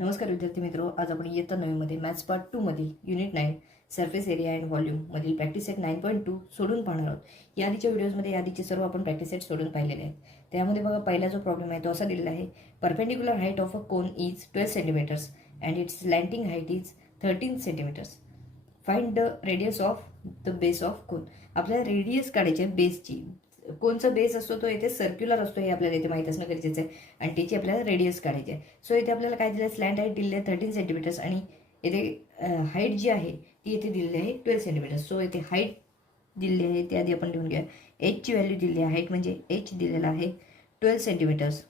नमस्कार विद्यार्थी मित्रो, आज आपण इयत्ता 9 मध्ये मॅथ्स पार्ट 2 मधील unit 9 surface area and volume मधील प्रॅक्टिस सेट 9.2 सोडून पाहणार आहोत। या आधीच्या व्हिडिओजमध्ये आधीचे सर्व आपण प्रॅक्टिस सेट सोडून पाहिलेले आहेत। त्यामध्ये बघा, पहिला जो प्रॉब्लेम आहे तो असा दिलेला आहे, perpendicular height of a cone is 12 centimetres and its slanting height is 13 centimetres. Find the radius of the base of cone. आपल्याला रेडियस काढायची आहे बेसची। कोणचा बेस असतो तो इथे सर्क्युलर असतो, हे आपल्याला इथे माहित असणं गरजेचं आहे आणि त्याची आपल्याला रेडियस काढायची आहे। सो इथे आपल्याला काय दिलं, स्लॅन्ट हाईट दिली आहे 13 सेंटीमीटर्स आणि इथे हाईट जी आहे ती इथे दिलेली आहे 12 सेंटीमीटर्स। सो इथे हाईट दिलेली आहे ते आधी आपण लिहून घ्या। एचची व्हॅल्यू दिली आहे, हाईट म्हणजे एच दिलेला आहे 12 centimetres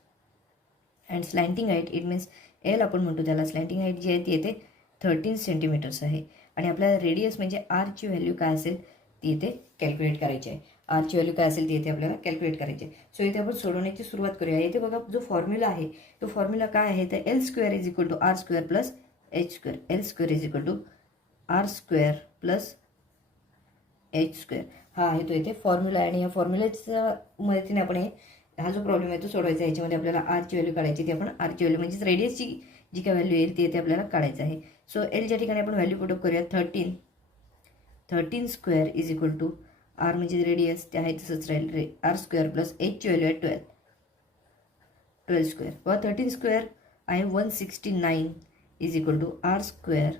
and slanting height it means L आपण म्हणतो त्याला। स्लॅन्टिंग हाईट जी आहे ती इथे 13 सेंटीमीटर्स आहे आणि आपल्याला रेडियस म्हणजे आरची व्हॅल्यू काय असेल ती इथे कॅल्क्युलेट करायची आहे। आरची व्हॅल्यू काय असेल ती इथे आपल्याला कॅल्क्युलेट करायची आहे। सो इथे आपण सोडवण्याची सुरुवात करूया। इथे बघा, जो फॉर्म्युला आहे तो फॉर्म्युला काय आहे तर L square is equal to R square plus H square. L square is equal to R square plus H square हा आहे तो इथे फॉर्म्युला आहे आणि या फॉर्म्युल्याच्या मदतीने आपण हा जो प्रॉब्लेम आहे तो सोडवायचा आहे। याच्यामध्ये आपल्याला आरची व्हॅल्यू काढायची, ती आपण आरची व्हॅल्यू म्हणजे रेडियसची जी काय व्हॅल्यू येईल ती इथे आपल्याला काढायचं आहे। सो एलच्या ठिकाणी आपण व्हॅल्यू पुटअप करूया। 13 square is equal to R म्हणजे रेडियस ते आहे तसंच राहील, आर स्क्वेअर प्लस एचची व्हॅल्यू आहे 12 स्क्वेअर। व 13 स्क्वेअर आहे 169 is equal to R square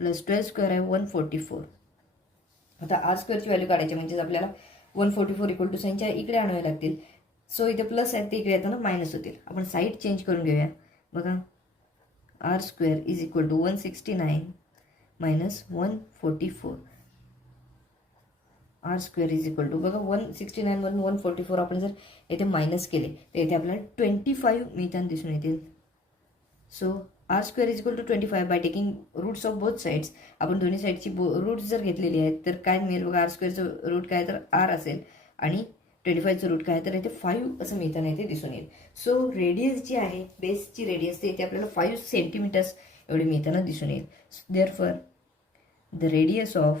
plus 12 square आहे 144। आता आर स्क्वेअरची व्हॅल्यू काढायची म्हणजे आपल्याला 144 इक्वल टू साईनच्या इकडे आणावे लागतील। सो इथे प्लस आहेत ते इकडे येताना मायनस होतील। आपण साईड चेंज करून घेऊया। बघा, R square is equal to 169 minus 144। R square is equal to बघा 169 मधून 144 आपण जर इथे मायनस केले तर इथे आपल्याला 25 मिळताना दिसून येतील। So R square is equal to 25 by taking roots of both sides. आपण दोन्ही साईडची रूट्स जर घेतलेली आहेत तर काय मिळेल बघा, आर स्क्वेअरचं रूट काय तर आर असेल आणि 25चं रूट काय तर इथे 5 असं मिळताना इथे दिसून येईल। सो रेडियस जी आहे बेसची रेडियस ते इथे आपल्याला 5 सेंटीमीटर्स एवढी मिळताना दिसून येईल। Therefore the radius of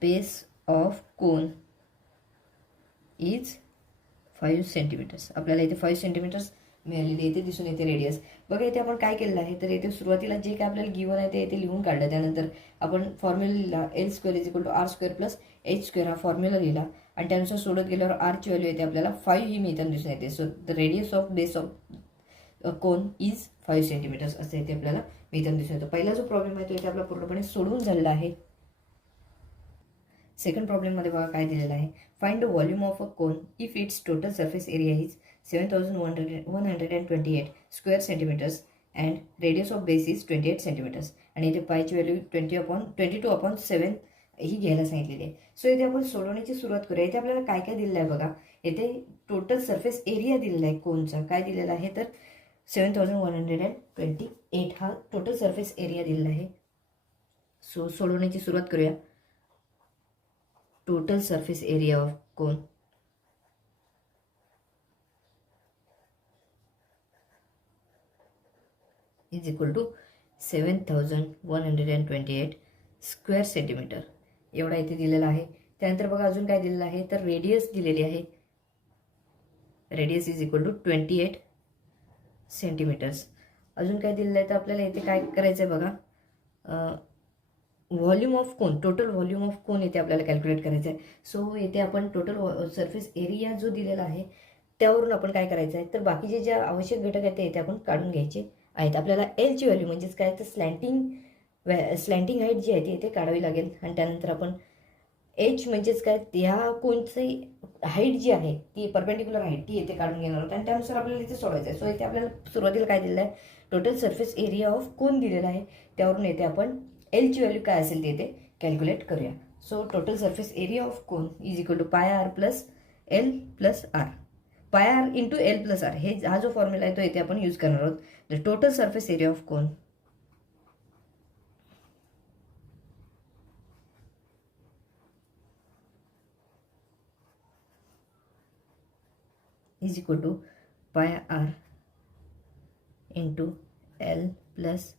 base of cone is 5 centimetres. आपल्याला इथे 5 सेंटीमीटर्स मिळालेले इथे दिसून येते रेडियस। बघा, इथे आपण काय केलेलं आहे तर इथे सुरुवातीला जे काय आपल्याला गिवन आहे ते इथे लिहून काढलं। त्यानंतर आपण फॉर्म्युला लिहिला, L square is equal to R square plus H square हा फॉर्म्युला लिहिला आणि त्यानुसार सोडत गेल्यावर आरची व्हॅल्यू येते आपल्याला 5 ही मिळताना दिसून येते। So the radius of base of cone is 5 centimetres असं इथे आपल्याला मिळताना दिसून येतो। पहिला जो प्रॉब्लेम आहे तो इथे आपला पूर्णपणे सोडवून झालेला आहे। सेकंड प्रॉब्लेम मध्ये बघा काय दिलेलं आहे, find the volume of a cone if its total surface area is 7128 square centimetres and radius of base is 28 centimetres आणि इथे पायची व्हॅल्यू 22/7 ही घ्यायला सांगितलेली आहे। सो इथे आपण सोडवण्याची सुरुवात करूया। इथे आपल्याला काय काय दिलेलं आहे बघा, इथे टोटल सरफेस एरिया दिलेला आहे कोनचा, काय दिलेला आहे तर 7128 हा टोटल सरफेस एरिया दिलेला आहे। सो सोडवण्याची सुरुवात करूया। Total surface area of cone is equal to 7128 square centimetre एवढा इथे दिलेला आहे। त्यानंतर बघा अजून काय दिलेलं आहे तर रेडियस दिलेली आहे, radius is equal to 28 centimetres. अजून काय दिलेलं आहे तर आपल्याला इथे काय करायचं आहे बघा, volume of cone, total volume of कोन इथे आपल्याला कॅल्क्युलेट करायचं आहे। सो इथे आपण टोटल सरफेस एरिया जो दिलेला आहे त्यावरून आपण काय करायचं आहे तर बाकीचे जे आवश्यक घटक आहेत ते इथे आपण काढून घ्यायचे आहेत। आपल्याला एलची व्हॅल्यू म्हणजेच काय तर स्लॅन्टिंग हाईट जी आहे ती इथे काढावी लागेल आणि त्यानंतर आपण एच म्हणजेच काय ह्या कोनची हाईट जी आहे ती परपेंडिक्युलर हाईट ती इथे काढून घेणार आहोत आणि त्यानुसार आपल्याला इथे सोडवायचं आहे। सो इथे आपल्याला सुरुवातीला काय दिलेलं आहे, टोटल सरफेस एरिया ऑफ कोन दिलेला आहे, त्यावरून इथे आपण एलची व्हॅल्यू काय असेल ते इथे कॅल्क्युलेट करूया। So total surface area of cone is equal to pi R plus L plus R, pi R into L plus R हे हा जो फॉर्म्युला आहे तो इथे आपण यूज करणार आहोत। The total surface area of cone is equal to pi R into L plus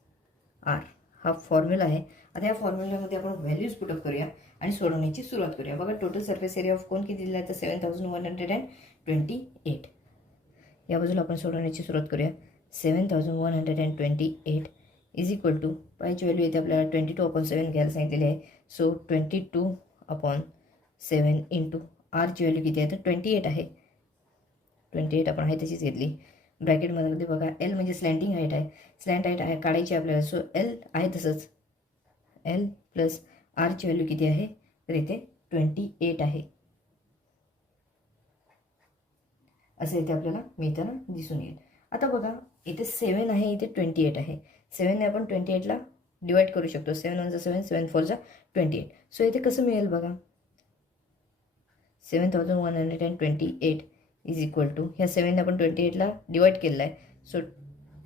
R हा फॉर्म्युला आहे। आता या फॉर्म्युल्यामध्ये आपण व्हॅल्यूज पुटअप करूया आणि सोडवण्याची सुरुवात करूया। बघा, टोटल सरफेस एरिया ऑफ कोन किती दिला आहे तर 7128 28. या बाजूला आपण सोडवण्याची सुरुवात करूया. 7128 इज इक्वल टू पायची व्हॅल्यू येते आपल्याला 22/7 घ्यायला सांगितलेली आहे. सो 22/7 इंटू आरची व्हॅल्यू किती आहे तर 28 आहे. 28 आपण आहे तशीच घेतली. ब्रॅकेटमध्ये बघा एल म्हणजे स्लॅन्टिंग हाईट आहे. स्लॅन्ट हाईट आहे काढायची आपल्याला. सो एल आहे तसंच एल प्लस आरची व्हॅल्यू किती आहे तर इथे 28 आहे. असं इथे आपल्याला मिळताना दिसून येईल. आता बघा इथे 7 आहे, इथे 28 आहे. 7ने आपण 28ला डिवाईड करू शकतो. 7 1 7 7 4 28. सो इथे कसं मिळेल बघा. 7128 इज इक्वल टू ह्या 7ने आपण 28ला डिवाईड केलेला आहे. सो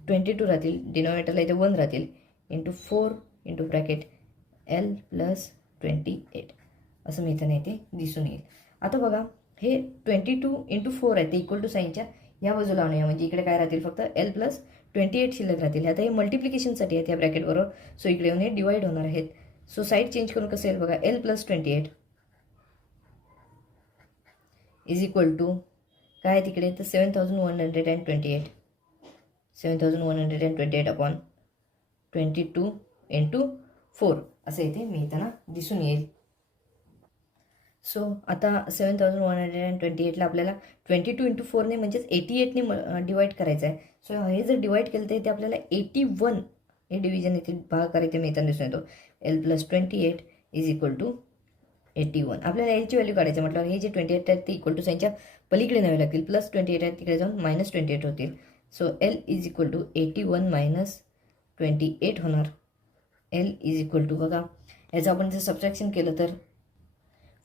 22 राहतील, डिनॉमिनेटरला इथे 1 राहतील, into 4 into bracket L plus 28 असं मिळताना इथे दिसून येईल. आता बघा हे 22 इंटू 4 आहे ते इक्वल टू साईनच्या या बाजूला आणूया. म्हणजे इकडे काय राहतील फक्त एल प्लस 28 शिल्लक राहतील. आता हे मल्टिप्लिकेशनसाठी आहेत या ब्रॅकेटबरोबर. सो इकडे येऊन हे डिवाईड होणार आहेत. सो साईड चेंज करून कसं येईल बघा. L plus 28 is equal to काय आहे तिकडे तर 7128 7128 अपॉन 22 इंटू 4 असं इथे मिळताना दिसून येईल. सो आता 7128ला आपल्याला 22 इंटू 4ने म्हणजेच 88ने डिवाईड करायचं आहे. सो हे जर डिवाईड केलं तर इथे आपल्याला 81 हे डिव्हिजन इथे भागाकार इथे मिळताना दिसून येतो. L plus 28 is equal to 81. आपल्याला एलची व्हॅल्यू काढायचं म्हटलं हे जे 28 आहेत ते इक्वल टू साईनच्या पलीकडे न्यावे लागतील. प्लस 28 आहेत तिकडे जाऊन मायनस 28 होतील. So L is equal to 81 minus 28 होणार. एल इज इक्वल टू बघा याचं आपण जर सबट्रॅक्शन केलं तर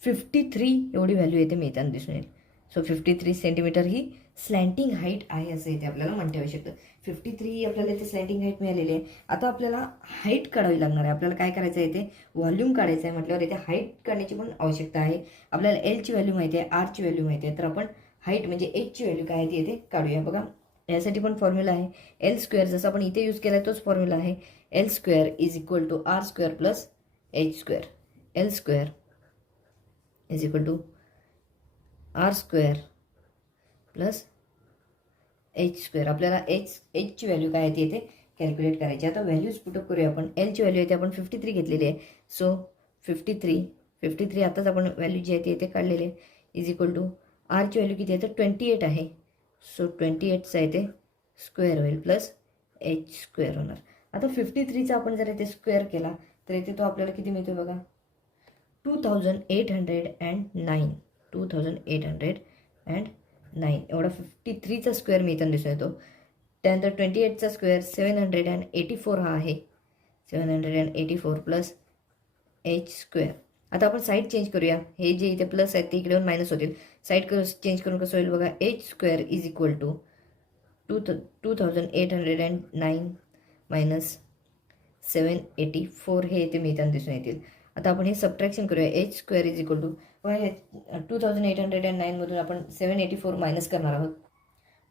53 एवढी व्हॅल्यू येते मिळताना दिसून येईल. सो 53 सेंटीमीटर ही स्लॅन्टिंग हाईट आहे असं इथे आपल्याला म्हणता येऊ शकतं. 53 आपल्याला इथे स्लॅन्टिंग हाईट मिळालेली आहे. आता आपल्याला हाईट काढावी लागणार आहे. आपल्याला काय करायचं आहे इथे व्हॉल्यूम काढायचं आहे म्हटल्यावर इथे हाईट काढण्याची पण आवश्यकता आहे. आपल्याला एलची व्हॅल्यू माहिती आहे, आरची व्हॅल्यू माहिती आहे, तर आपण हाईट म्हणजे एचची व्हॅल्यू काय आहे ती इथे काढूया. बघा यासाठी पण फॉर्म्युला आहे एल स्क्वेअर. जसं आपण इथे यूज केला तोच फॉर्म्युला आहे. L square is equal to R square plus H square. L square is equal to R square plus H square. आपल्याला एचची व्हॅल्यू काय आहे ती इथे कॅल्क्युलेट करायची. आता व्हॅल्यूज पुटअप करूया आपण. एलची व्हॅल्यू इथे आपण 53 घेतलेली आहे. सो 53 आताच आपण व्हॅल्यू जी आहे ती इथे काढलेली आहे इज इक्वल टू आरची व्हॅल्यू किती आहे तर 28 आहे. सो 28चा इथे स्क्वेअर होईल प्लस एच स्क्वेअर होणार. आता 53चा आपण जर इथे स्क्वेअर केला तर इथे तो आपल्याला किती मिळतो बघा 2809. 2809 एवढा 53चा स्क्वेअर मिळताना दिसून येतो. त्यानंतर 28चा स्क्वेअर 784 हा आहे. 784 प्लस एच स्क्वेअर. आता आपण साईड चेंज करूया. हे जे इथे प्लस आहेत ते इकडे येऊन मायनस होतील. साईड चेंज करून कसं होईल बघा H square is equal to 2809 minus 784 हे इथे मिळताना दिसून येतील. आता आपण हे सबट्रॅक्शन करूया. H square is equal to 2809 आपण 784 मायनस करणार आहोत.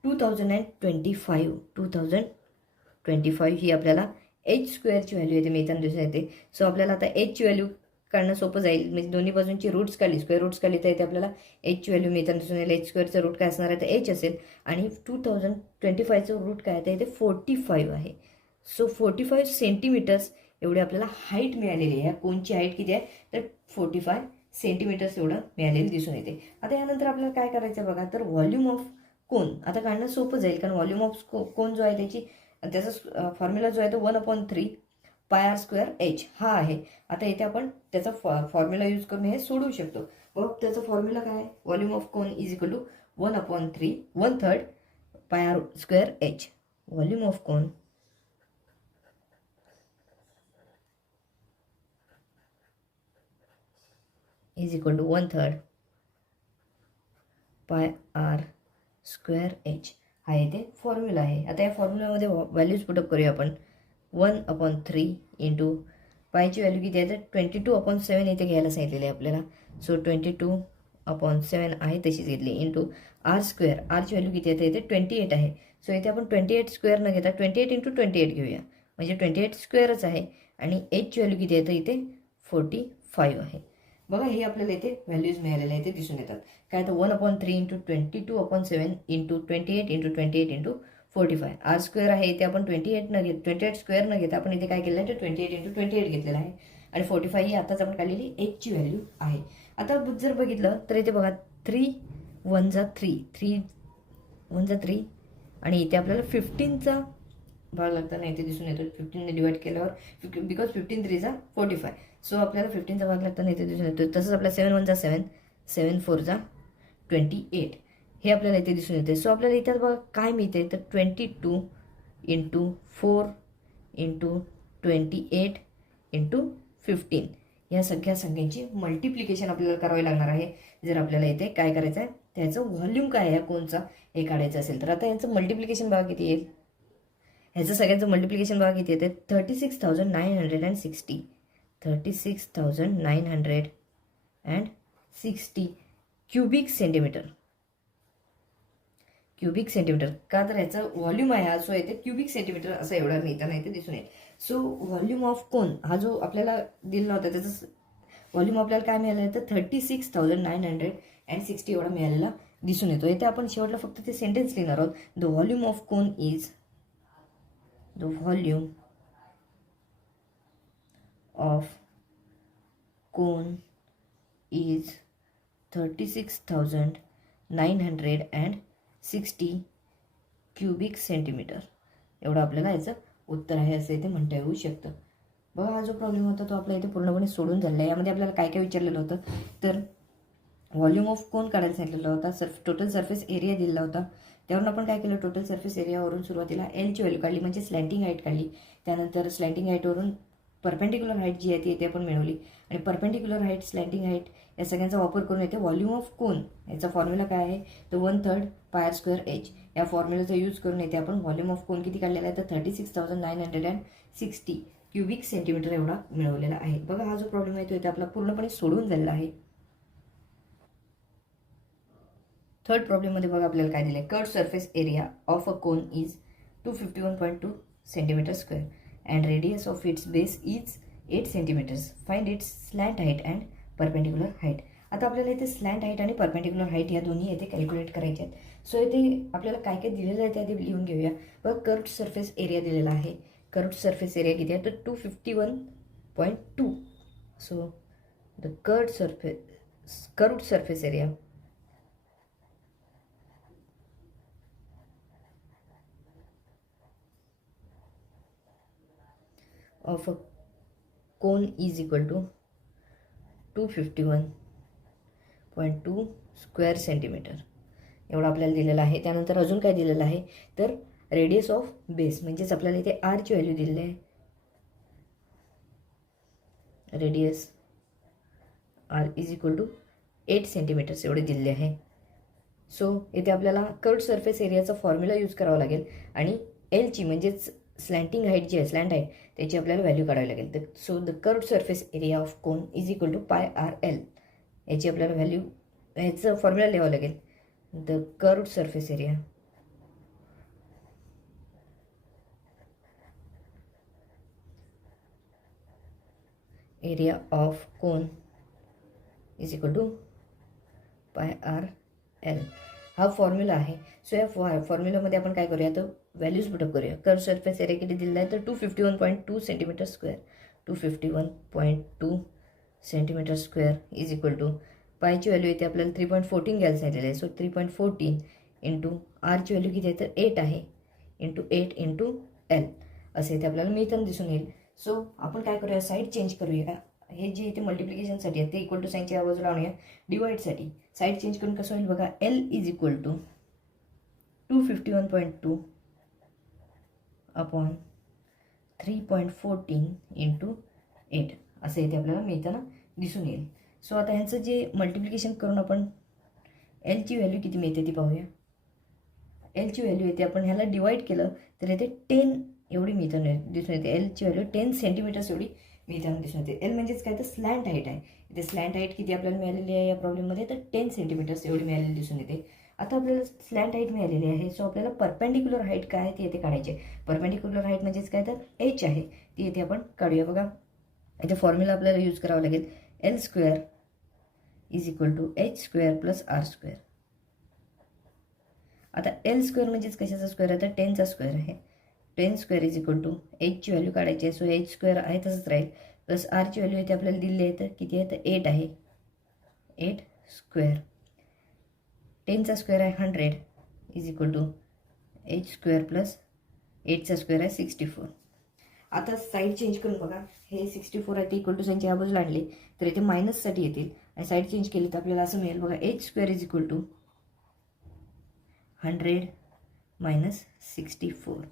2025 ही आपल्याला एच स्क्वेअरची व्हॅल्यू येते मिळताना दिसून येते. सो आपल्याला आता एचची व्हॅल्यू काढणं सोपं जाईल. म्हणजे दोन्ही बाजूंची रूट्स काढली, स्क्वेअर रूट्स काढली तर इथे आपल्याला एचची व्हॅल्यू मिळताना दिसून येईल. एच स्क्वेअरचं रूट काय असणार आहे तर एच असेल आणि 2025चं रूट काय आहे तर इथे 45 आहे. सो 45 सेंटीमीटर्स एवढी आपल्याला हाईट मिळालेली आहे. कोनची हाईट किती आहे तर 45 सेंटीमीटर्स एवढं मिळालेली दिसून येते. आता यानंतर आपल्याला काय करायचं बघा तर व्हॉल्यूम ऑफ कोन आता काढणं सोपं जाईल. कारण व्हॉल्यूम ऑफ कोन जो आहे त्याचा फॉर्म्युला जो आहे तो 1/3 पाय आर स्क्वेअर एच हा आहे. आता इथे आपण त्याचा फॉर्म्युला यूज करून हे सोडवू शकतो. मग त्याचा फॉर्म्युला काय आहे volume of cone is equal to 1/3 pi R square H. Volume of cone is equal to 1/3 pi R square H हा इथे फॉर्म्युला आहे. आता या फॉर्म्युलामध्ये व्हॅल्यूज पुटअप करूया आपण. 1/3 इंटू पायची व्हॅल्यू किती आहे तर 22/7 इथे घ्यायला सांगितलेली आहे आपल्याला. सो 22/7 आहे तशीच घेतली इंटू आर स्क्वेअर. आरची व्हॅल्यू किती आहे तर इथे 28 आहे. सो इथे आपण 28 स्क्वेअर न घेता 28 इंटू 28 घेऊया म्हणजे 28 स्क्वेअरच आहे. आणि एचची व्हॅल्यू किती आहे तर इथे 45 आहे. बघा हे आपल्याला इथे व्हॅल्यूज मिळालेले आहे ते दिसून येतात. काय तर 1/3 into 22/7 into 28 into 28 into 45. R square आहे इथे आपण 28 स्क्वेअर न घेता आपण इथे काय केलं आहे तर 28 इंटू 28 घेतलेलं आहे आणि 45 ही आताच आपण काढलेली एचची व्हॅल्यू आहे. आता जर बघितलं तर इथे बघा 3 1 जा 3 3 1 जा 3 आणि इथे आपल्याला 15चा भाग लागताना इथे दिसून येतो. 15ने डिवाइड केल्यावर बिकॉज 15 3 जा 45. सो आपल्याला 15चा भाग लागताना इथे दिसून येतो. तसंच आपल्याला 7 1 जा 7 7 4 जा 28 हे आपल्याला इथे दिसून येते. सो आपल्याला इथे बघा काय मिळते तर 22 इंटू 4 इंटू 28 इंटू 15 या सगळ्या संख्यांची मल्टिप्लिकेशन आपल्याला करावी लागणार आहे. जर आपल्याला इथे काय करायचं आहे त्याचं व्हॉल्यूम काय आहे कोणचा हे काढायचं असेल तर आता यांचं मल्टिप्लिकेशन बघा किती येईल. ह्याचं सगळ्यांचं मल्टिप्लिकेशन बघा किती येते 36,960 36,960 क्युबिक सेंटीमीटर का तर याचं व्हॉल्यूम आहे हा. सो येते क्युबिक सेंटीमीटर असं एवढा लिहिताना इथे दिसून येईल. सो व्हॉल्यूम ऑफ कोन हा जो आपल्याला दिला होता त्याचं व्हॉल्यूम आपल्याला काय मिळालं तर 36,960 एवढा मिळालेला दिसून येतो. इथे आपण शेवटला फक्त ते सेंटेन्स लिहिणार आहोत. The volume of cone is the volume of cone is 36,960 cubic centimetre एवढं आपल्याला याचं उत्तर आहे असं इथे म्हणता येऊ शकतं. बघा हा जो प्रॉब्लेम होता तो आपल्या इथे पूर्णपणे सोडून झालेला आहे. यामध्ये आपल्याला काय काय विचारलेलं होतं तर व्हॉल्यूम ऑफ कोन काढायला सांगितलेलं होता. टोटल सरफेस एरिया दिलेला होता. त्यावरून आपण काय केलं टोटल सरफेस एरियावरून सुरुवातीला एलची व्हॅल्यू काढली म्हणजे स्लॅन्टिंग हाईट काढली. त्यानंतर स्लॅन्टिंग हाईटवरून परपेंडिक्युलर हाईट जी आहे ती येते आपण मिळवली आणि परपेंडिक्युलर हाईट स्लॅन्टिंग हाईट या सगळ्यांचा वापर करून येते व्हॉल्यूम ऑफ कोन याचा फॉर्म्युला काय आहे तर 1/3 पाय स्क्वेअर एच या फॉर्म्युलाचा यूज करून येते आपण व्हॉल्यूम ऑफ कोन किती काढलेला आहे तर 36,960 क्युबिक सेंटीमीटर एवढा मिळवलेला आहे. बघा हा जो प्रॉब्लेम आहे तो इथे आपला पूर्णपणे सोडून झालेला आहे. थर्ड प्रॉब्लेममध्ये बघा आपल्याला काय दिलं आहे curved surface area of a cone is 251.2 centimetre square and radius of its base is 8 centimetres. Find its slant height and perpendicular height. आता आपल्याला इथे स्लॅन्ट हाईट आणि परपेंडिक्युलर हाईट या दोन्ही इथे कॅल्क्युलेट करायचे आहेत. सो इथे आपल्याला काय काय दिलेलं आहे ते आधी लिहून घेऊया. बघा कर्व्ड सरफेस एरिया दिलेला आहे. कर्व्ड सरफेस एरिया किती आहे तर 251.2. So the curved surface area of a cone is equal to 251.2 square centimetre एवढं आपल्याला दिलेलं आहे. त्यानंतर अजून काय दिलेलं आहे तर रेडियस ऑफ बेस म्हणजेच आपल्याला इथे आरची व्हॅल्यू दिलेली आहे. Radius R is equal to 8 centimetres एवढे दिलेले आहे. सो इथे आपल्याला कर्व्ड सरफेस एरियाचा फॉर्म्युला यूज करावा लागेल आणि एलची म्हणजेच स्लॅन्टिंग हाईट जी आहे स्लॅन्ट हाईट त्याची आपल्याला व्हॅल्यू काढावी लागेल. So the curved surface area of cone is equal to pi R L याची आपल्याला व्हॅल्यू ह्याचं फॉर्म्युला लिहावं लागेल. The curved surface area of cone is equal to pi R L हा फॉर्म्युला आहे. सो या फॉर्म्युलामध्ये आपण काय करूया तर व्हॅल्यूज पुटअप करूया. कर्व्ड सरफेस एरिया किती दिलेला आहे तर 251.2 centimetre square 251.2 centimetre square is equal to पायची व्हॅल्यू इथे आपल्याला 3.14 घ्यायला सांगितलेलं आहे. सो 3.14 इंटू आरची व्हॅल्यू किती आहे तर 8 आहे इंटू 8 इंटू एल असे इथे आपल्याला मिळताना दिसून येईल. सो आपण काय करूया साईड चेंज करूया. हे जे इथे मल्टिप्लिकेशनसाठी आहे ते इक्वल टू साईनच्या बाजूला आणूया. डिवाईडसाठी साईड चेंज करून कसं होईल बघा L is equal to 251.2 upon 3.14 into 8 असं इथे आपल्याला मिळताना दिसून येईल. सो आता ह्यांचं जे मल्टिप्लिकेशन करून आपण एलची व्हॅल्यू किती मिळते ती पाहूया. एलची व्हॅल्यू येते आपण ह्याला डिवाईड केलं तर येते 10 एवढी मिळताना दिसून येते. एलची व्हॅल्यू 10 सेंटीमीटर्स एवढी मिळताना दिसून येते. एल म्हणजेच काय तर स्लॅन्ट हाईट आहे. इथे स्लॅन्ट हाईट किती आपल्याला मिळालेली आहे या प्रॉब्लेममध्ये तर 10 सेंटीमीटर्स एवढी मिळालेली दिसून येते. आता आपल्याला स्लॅन्ट हाईट मिळालेली आहे. सो आपल्याला परपेंडिक्युलर हाईट काय आहे ती येथे काढायची आहे. परपेंडिक्युलर हाईट म्हणजेच काय तर एच आहे ती येथे आपण काढूया. बघा इथे फॉर्म्युला आपल्याला यूज करावा लागेल. L square is equal to H square plus R square. आता एल स्क्वेअर म्हणजेच कशाचा स्क्वेअर आहे तर 10चा स्क्वेअर आहे. 10 स्क्वेअर इज इक्वल टू एचची व्हॅल्यू काढायची आहे. सो एच स्क्वेअर आहे तसंच राहील प्लस आरची व्हॅल्यू इथे आपल्याला दिली आहे तर किती आहे तर 8 आहे. 8 स्क्वेअर. 10चा स्क्वेअर आहे 100 is equal to H square plus 8चा स्क्वेअर आहे 64. आता साईड चेंज करून बघा. हे 64 आहे ते इक्वल टू साईनच्या या बाजूला आणले तर इथे मायनससाठी येतील आणि साईड चेंज केली तर आपल्याला असं मिळेल बघा. H square is equal to 100 minus 64.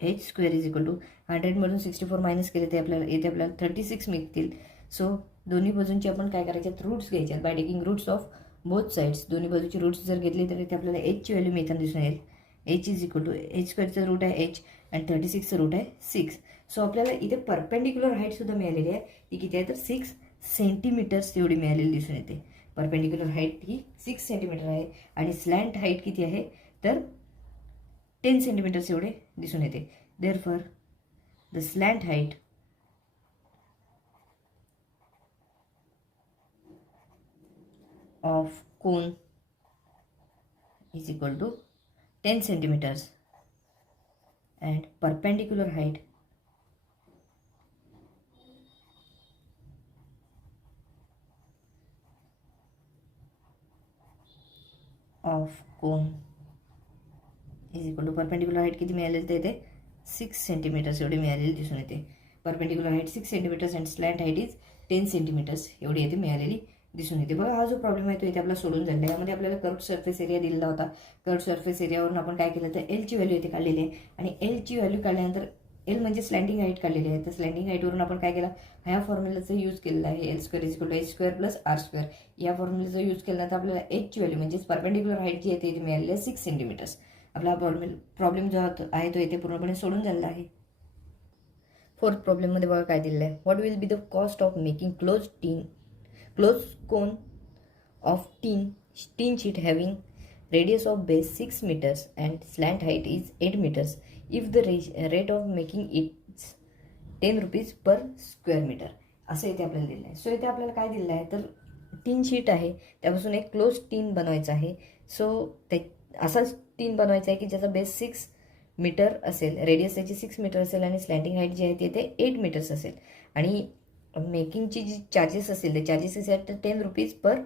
H square is equal to 100मधून 64 मायनस केले ते आपल्याला इथे आपल्याला 36 मिळतील. सो दोन्ही बाजूंचे आपण काय करायचे रूट्स घ्यायचे आहेत by taking roots of both sides. दोन्ही बाजूची रूट्स जर घेतली तर इथे आपल्याला एचची व्हॅल्यू मिळताना दिसून येईल. H is equal to H स्क्वेअरचं रूट आहे एच आणि 36चं रूट आहे 6. सो आपल्याला इथे परपेंडिक्युलर हाईटसुद्धा मिळालेली आहे. ती किती आहे तर 6 सेंटीमीटर्स एवढी मिळालेली दिसून येते. परपेंडिक्युलर हाईट ही 6 सेंटीमीटर आहे आणि स्लॅन्ट हाईट किती आहे तर 10 सेंटीमीटर्स एवढे दिसून येते. Therefore the slant height of cone is equal to 10 centimeters and perpendicular height of cone is equal to perpendicular height किती मिळालेली तर इथे 6 सेंटीमीटर्स एवढी मिळालेली दिसून येते. Perpendicular height 6 centimetres and slant height is 10 centimetres एवढी इथे मिळालेली दिसून येते. बघा हा जो प्रॉब्लेम आहे तो इथे आपला सोडून झाला आहे. यामध्ये आपल्याला कर्व्ड सरफेस एरिया दिलेला होता. कर्व्ड सरफेस एरियावरून आपण काय केलं तर एलची व्हॅल्यू इथे काढलेली आहे आणि एलची व्हॅल्यू काढल्यानंतर एल म्हणजे स्लँडिंग हाईट काढलेली आहे. तर स्लँडिंग हाईटवरून आपण काय केलं ह्या फॉर्म्युलाचा यूज केलेला आहे. L square is equal to H square plus R square या फॉर्म्युलाचा यूज केल्यानंतर आपल्याला एचची व्हॅल्यू म्हणजेच परपेंडिक्युलर हाईट जी आहे ती इथे मिळालेली आहे 6 सेंटीमीटर्स. आपला प्रॉब्लेम जो आहे तो इथे पूर्णपणे सोडून झालेला आहे. फोर्थ प्रॉब्लेममध्ये बघा काय दिलेलं आहे. What will be the cost of making close cone of tin sheet having radius of base 6 meters and slant height is 8 meters if the rate of making it 10 rupees per square meter. असं इथे आपल्याला दिलं आहे. So इथे आपल्याला काय दिलं आहे तर टीन शीट आहे त्यापासून एक क्लोज टीन बनवायचं आहे. सो ते असाच टीन बनवायचा आहे की ज्याचा बेस 6 मीटर असेल, रेडियस त्याची 6 मीटर असेल आणि स्लँटिंग हाईट जी आहे ते 8 मीटर्स असेल आणि मेकिंगची जी चार्जेस असेल ते चार्जेस असेल तर 10 रुपीज पर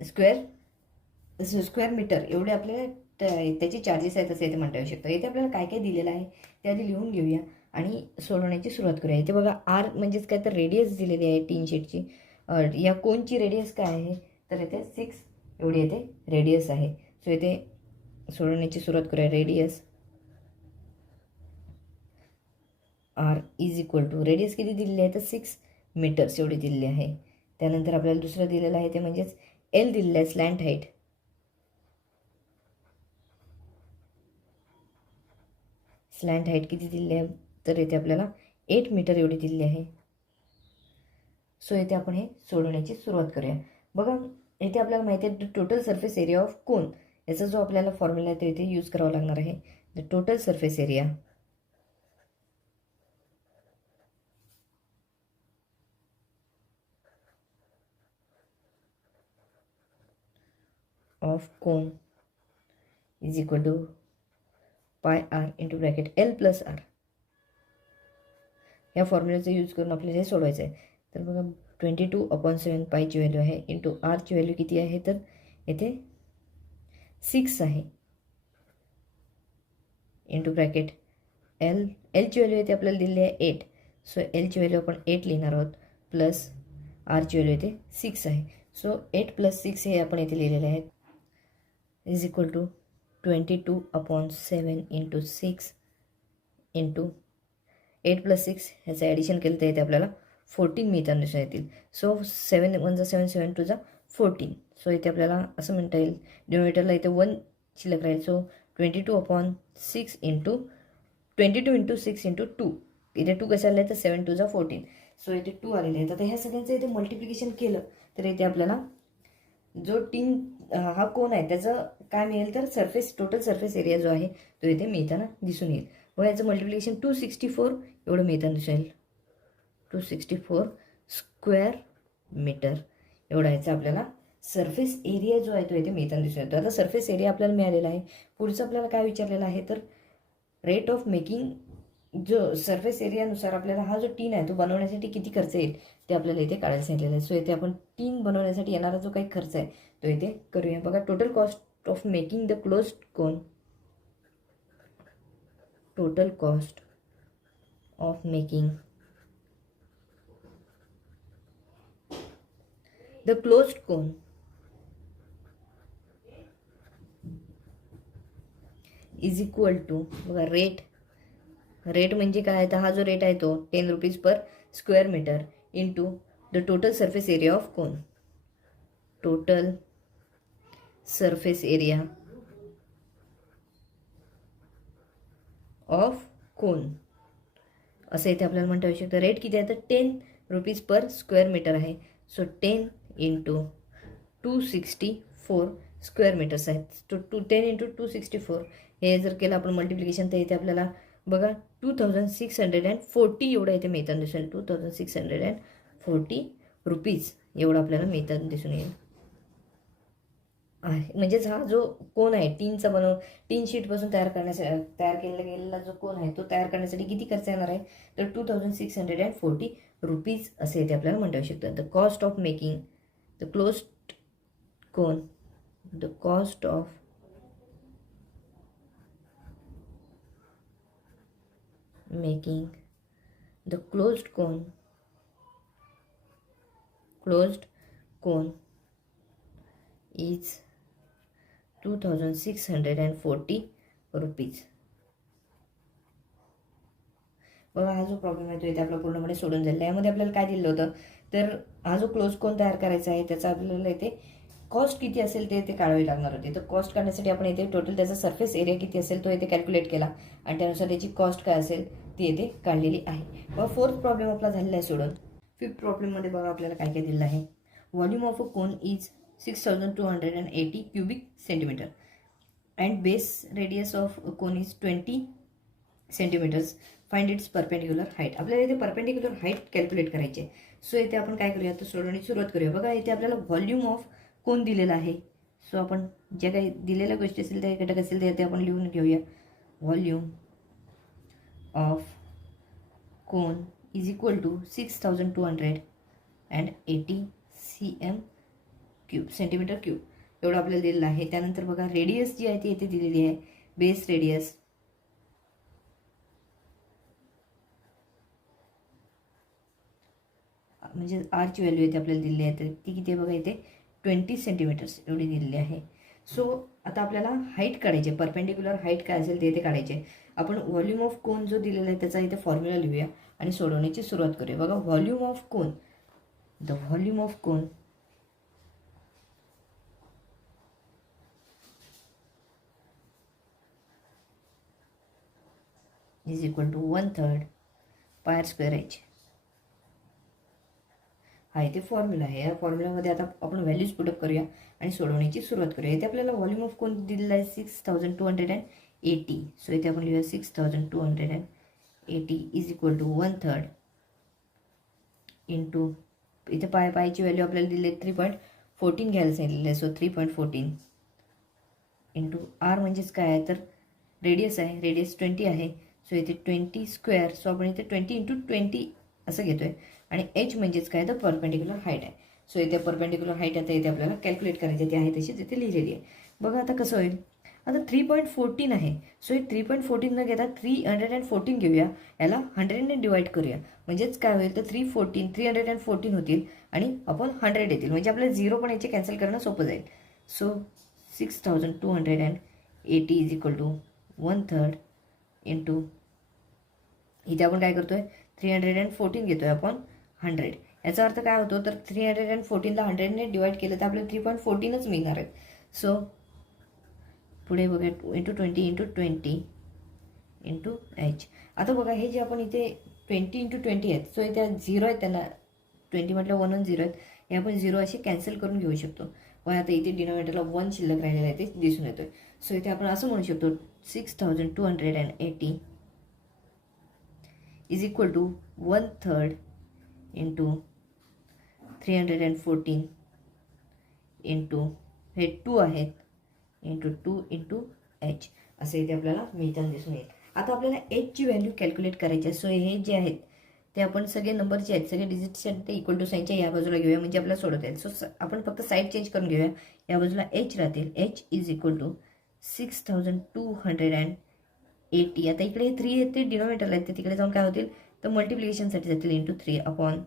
स्क्वेअर मीटर एवढे आपल्याला त्याचे चार्जेस आहेत असे इथे म्हणता येऊ शकतं. इथे आपल्याला काय काय दिलेलं आहे ते आधी लिहून घेऊया आणि सोडवण्याची सुरुवात करूया. इथे बघा आर म्हणजेच काय तर रेडियस दिलेली आहे टीन शीटची. या कोनची रेडियस काय आहे तर इथे 6 एवढी इथे रेडियस आहे. सो इथे सोडवण्याची सुरुवात करूया. Radius R is equal to radius किती दिलेली आहे तर 6 मीटर्स एवढी दिलेली आहे. त्यानंतर आपल्याला दुसरं दिलेलं आहे ते म्हणजेच एल दिलेलं आहे स्लॅन्ट हाईट. स्लॅन्ट हाईट किती दिलेली आहे तर इथे आपल्याला 8 मीटर एवढी दिलेली आहे. सो इथे आपण हे सोडवण्याची सुरुवात करूया. बघा इथे आपल्याला माहिती आहे total surface area of cone याचा जो आपल्याला फॉर्म्युला आहे तो इथे यूज करावा लागणार आहे. The total surface area of cone is equal to pi r into bracket L plus R. या फॉर्म्युलाचा यूज करून आपल्याला हे सोडवायचं आहे. तर बघा 22/7 पायची व्हॅल्यू आहे इंटू आरची व्हॅल्यू किती आहे तर येथे 6 आहे इंटू ब्रॅकेट एलची व्हॅल्यू येथे आपल्याला दिलेली आहे 8. सो एलची व्हॅल्यू आपण 8 लिहिणार आहोत प्लस आरची व्हॅल्यू येथे 6 आहे. सो 8 + 6 हे आपण येथे लिहिलेले आहेत is equal to 22/7 into 6 into 8 + 6 ह्याचं ॲडिशन केलं तर इथे आपल्याला 14 मिळताना दिसून येतील. सो 7 1 7 7 2 14. सो इथे आपल्याला असं म्हणता येईल डिनोमिनेटरला इथे 1 शिल्लक राहील. सो 22/6 इंटू 22 × 6 × 2 इथे 2 कसं आलं आहे तर 7 2 14. सो इथे 2 आलेले आहेत. आता ह्या सगळ्यांचं इथे मल्टिप्लिकेशन केलं तर इथे आपल्याला जो हा कोन आहे त्याचं काय मिळेल तर टोटल सरफेस एरिया जो आहे तो इथे मिळताना दिसून येईल. व याचं मल्टिप्लिकेशन 264 एवढं मिळताना दिसून येईल. 264 स्क्वेअर मीटर एवढा याचा आपल्याला सरफेस एरिया जो आहे तो इथे मिळताना दिसून येतो. आता सरफेस एरिया आपल्याला मिळालेला आहे. पुढचं आपल्याला काय विचारलेलं आहे तर रेट ऑफ मेकिंग, जो सरफेस एरियानुसार आपल्याला हा जो टीन आहे तो बनवण्यासाठी किती खर्च येईल ते आपल्याला इथे काढायला सांगितलेलं आहे. सो इथे आपण टीन बनवण्यासाठी येणारा जो काही खर्च आहे तो इथे करूया. बघा, total cost of making the closed cone, total cost of making the closed cone is equal to, बघा रेट म्हणजे काय आहे तर हा जो रेट आहे तो 10 rupees per square metre into the total surface area of cone, total surface area of cone असं इथे आपल्याला म्हणता येऊ शकतं. रेट किती आहे तर 10 रुपीज पर स्क्वेअर मीटर आहे. सो 10 इंटू 264 स्क्वेअर मीटर्स आहेत. 10 इंटू 264 हे जर केलं आपण मल्टिप्लिकेशन तर इथे आपल्याला बघा 2640 एवढं इथे मिळताना दिसून 2640 रुपीज एवढं आपल्याला मिळताना दिसून येईल आहे. म्हणजेच हा जो कोन आहे टीनचा टीन शीटपासून तयार केलेला गेलेला जो कोन आहे तो तयार करण्यासाठी किती खर्च येणार आहे तर 2640 रुपीज असे इथे आपल्याला म्हणता येऊ शकतं. The cost of making the closed cone, the cost of making the closed cone is 2640 rupees. बघा, हा जो प्रॉब्लेम आहे तो इथे आपला पूर्णपणे सोडून झालेला आहे. यामध्ये आपल्याला काय दिलं होतं तर हा जो क्लोज कोन तयार करायचा आहे त्याचा आपल्याला इथे कॉस्ट किती असेल ते इथे काढावी लागणार होती. तर कॉस्ट काढण्यासाठी आपण इथे टोटल त्याचा सरफेस एरिया किती असेल तो इथे कॅल्क्युलेट केला आणि त्यानुसार त्याची कॉस्ट काय असेल ती इथे काढलेली आहे. बघा, फोर्थ प्रॉब्लेम आपला झालेला आहे सोडून. फिफ्थ प्रॉब्लेममध्ये बघा आपल्याला काय काय दिलेलं आहे. Volume of a cone is 6280 cubic centimeter and base radius of cone is 20 centimeters. Find its perpendicular height. आपल्याला इथे परपेंडिक्युलर हाईट कॅल्क्युलेट करायची आहे. सो इथे आपण काय करूया तर सोडवण्याची सुरुवात करूया. बघा, इथे आपल्याला व्हॉल्यूम ऑफ कोन दिलेला आहे. सो आपण जे काही दिलेल्या गोष्टी असेल त्या घटक असेल ते आपण लिहून घेऊया. Volume of cone is equal to 6280 cm cube, centimetre cube एवढं आपल्याला दिलेलं आहे. त्यानंतर बघा, रेडियस जी आहे ती इथे दिलेली आहे. बेस रेडियस म्हणजे आरची व्हॅल्यू इथे आपल्याला दिलेली आहे तर ती किती आहे बघा इथे 20 सेंटीमीटर्स एवढी दिलेली आहे. सो आता आपल्याला हाईट काढायची आहे. परपेंडिक्युलर हाईट काय असेल ते इथे काढायचे आहे. आपण व्हॉल्यूम ऑफ कोन जो दिलेला आहे त्याचा इथे फॉर्म्युला लिहूया आणि सोडवण्याची सुरुवात करूया. बघा, volume of cone, the volume of cone is equal to 1/3 pi R square H. हा इथे फॉर्म्युला आहे. या फॉर्म्युलामध्ये आता आपण व्हॅल्यूज पुटअप करूया आणि सोडवण्याची सुरुवात करूया. इथे आपल्याला व्हॉल्यूम ऑफ कोन दिलेला आहे 6280. सो इथे आपण लिहूया 6280 इज इक्वल टू 1/3 इंटू इथे पायची व्हॅल्यू आपल्याला दिली आहे 3.14 घ्यायला सांगितलेलं आहे. सो 3.14 इंटू आर म्हणजेच काय आहे तर रेडियस आहे. रेडियस 20 आहे. सो इथे 20 स्क्वेअर. सो आपण इथे 20 इंटू 20 असं घेतोय आणि एच म्हणजेच काय तर परपेंडिक्युलर हाईट आहे. सो इथे परपेंडिक्युलर हाईट आता इथे आपल्याला कॅल्क्युलेट करायची ती आहे तशीच इथे लिहिलेली आहे. बघा आता कसं होईल. आता 3.14 आहे. सो हे 3.14 न घेता 314 घेऊया. याला 100ने डिवाइड करूया. म्हणजेच काय होईल तर 314 होतील आणि आपण 100 येतील. म्हणजे आपल्याला 0 पण याचे कॅन्सल करणं सोपं जाईल. So 6280 is equal to 1/3 into इथे आपण काय करतोय 314 घेतोय आपण 100. याचा अर्थ काय होतो तर 314ला 100ने डिवाइड केलं तर आपल्याला 3.14च मिळणार आहेत. सो पुढे बघा इंटू 20 इंटू एच. आता बघा हे जे आपण इथे 20 इंटू 20 आहेत. सो इथे 0 आहेत, त्यांना 20 म्हटलं 1 आणि 0 आहेत. हे आपण 0 असे कॅन्सल करून घेऊ शकतो. पण आता इथे डिनॉमिनेटरला 1 शिल्लक राहिलेला आहे ते दिसून येतोय. सो इथे आपण असं म्हणू शकतो 6280 is equal to 1/3 into 314 into हे 2 आहेत इंटू 2 इंटू एच असं इथे आपल्याला मिळताना दिसून येईल. आता आपल्याला एचची व्हॅल्यू कॅल्क्युलेट करायची आहे. सो हे जे आहेत ते आपण सगळे नंबर जे आहेत सगळे डिजिट्स आहेत ते इक्वल टू साईनच्या या बाजूला घेऊया म्हणजे आपल्याला सोडवता येईल. सो आपण फक्त साईड चेंज करून घेऊया. या बाजूला एच राहतील. H is equal to 6280. आता इकडे 3 आहेत ते डिनोमिनेटरला आहेत ते तिकडे जाऊन काय होतील तर मल्टिप्लिकेशनसाठी जातील इंटू 3 अपॉन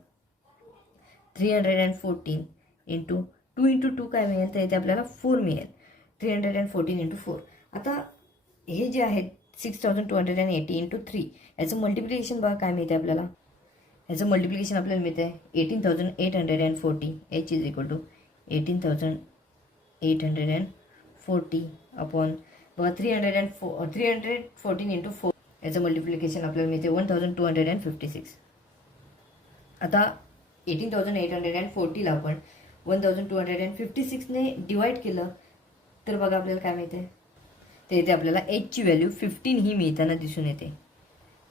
314 इंटू 2 इंटू 2 काय मिळेल तर इथे आपल्याला 4 मिळेल. 314 इंटू 4. आता हे जे आहेत 6280 इंटू 3 याचं मल्टिप्लिकेशन बघा काय मिळते आपल्याला. याचं मल्टिप्लिकेशन आपल्याला मिळतं आहे 18840. H is equal to 18840 upon बघा 314 इंटू 4 याचं मल्टिप्लिकेशन आपल्याला मिळते 1256. आता 18840ला आपण 1256ने डिवाइड केलं तर बघा आपल्याला काय मिळते तर इथे आपल्याला एचची व्हॅल्यू 15 ही मिळताना दिसून येते.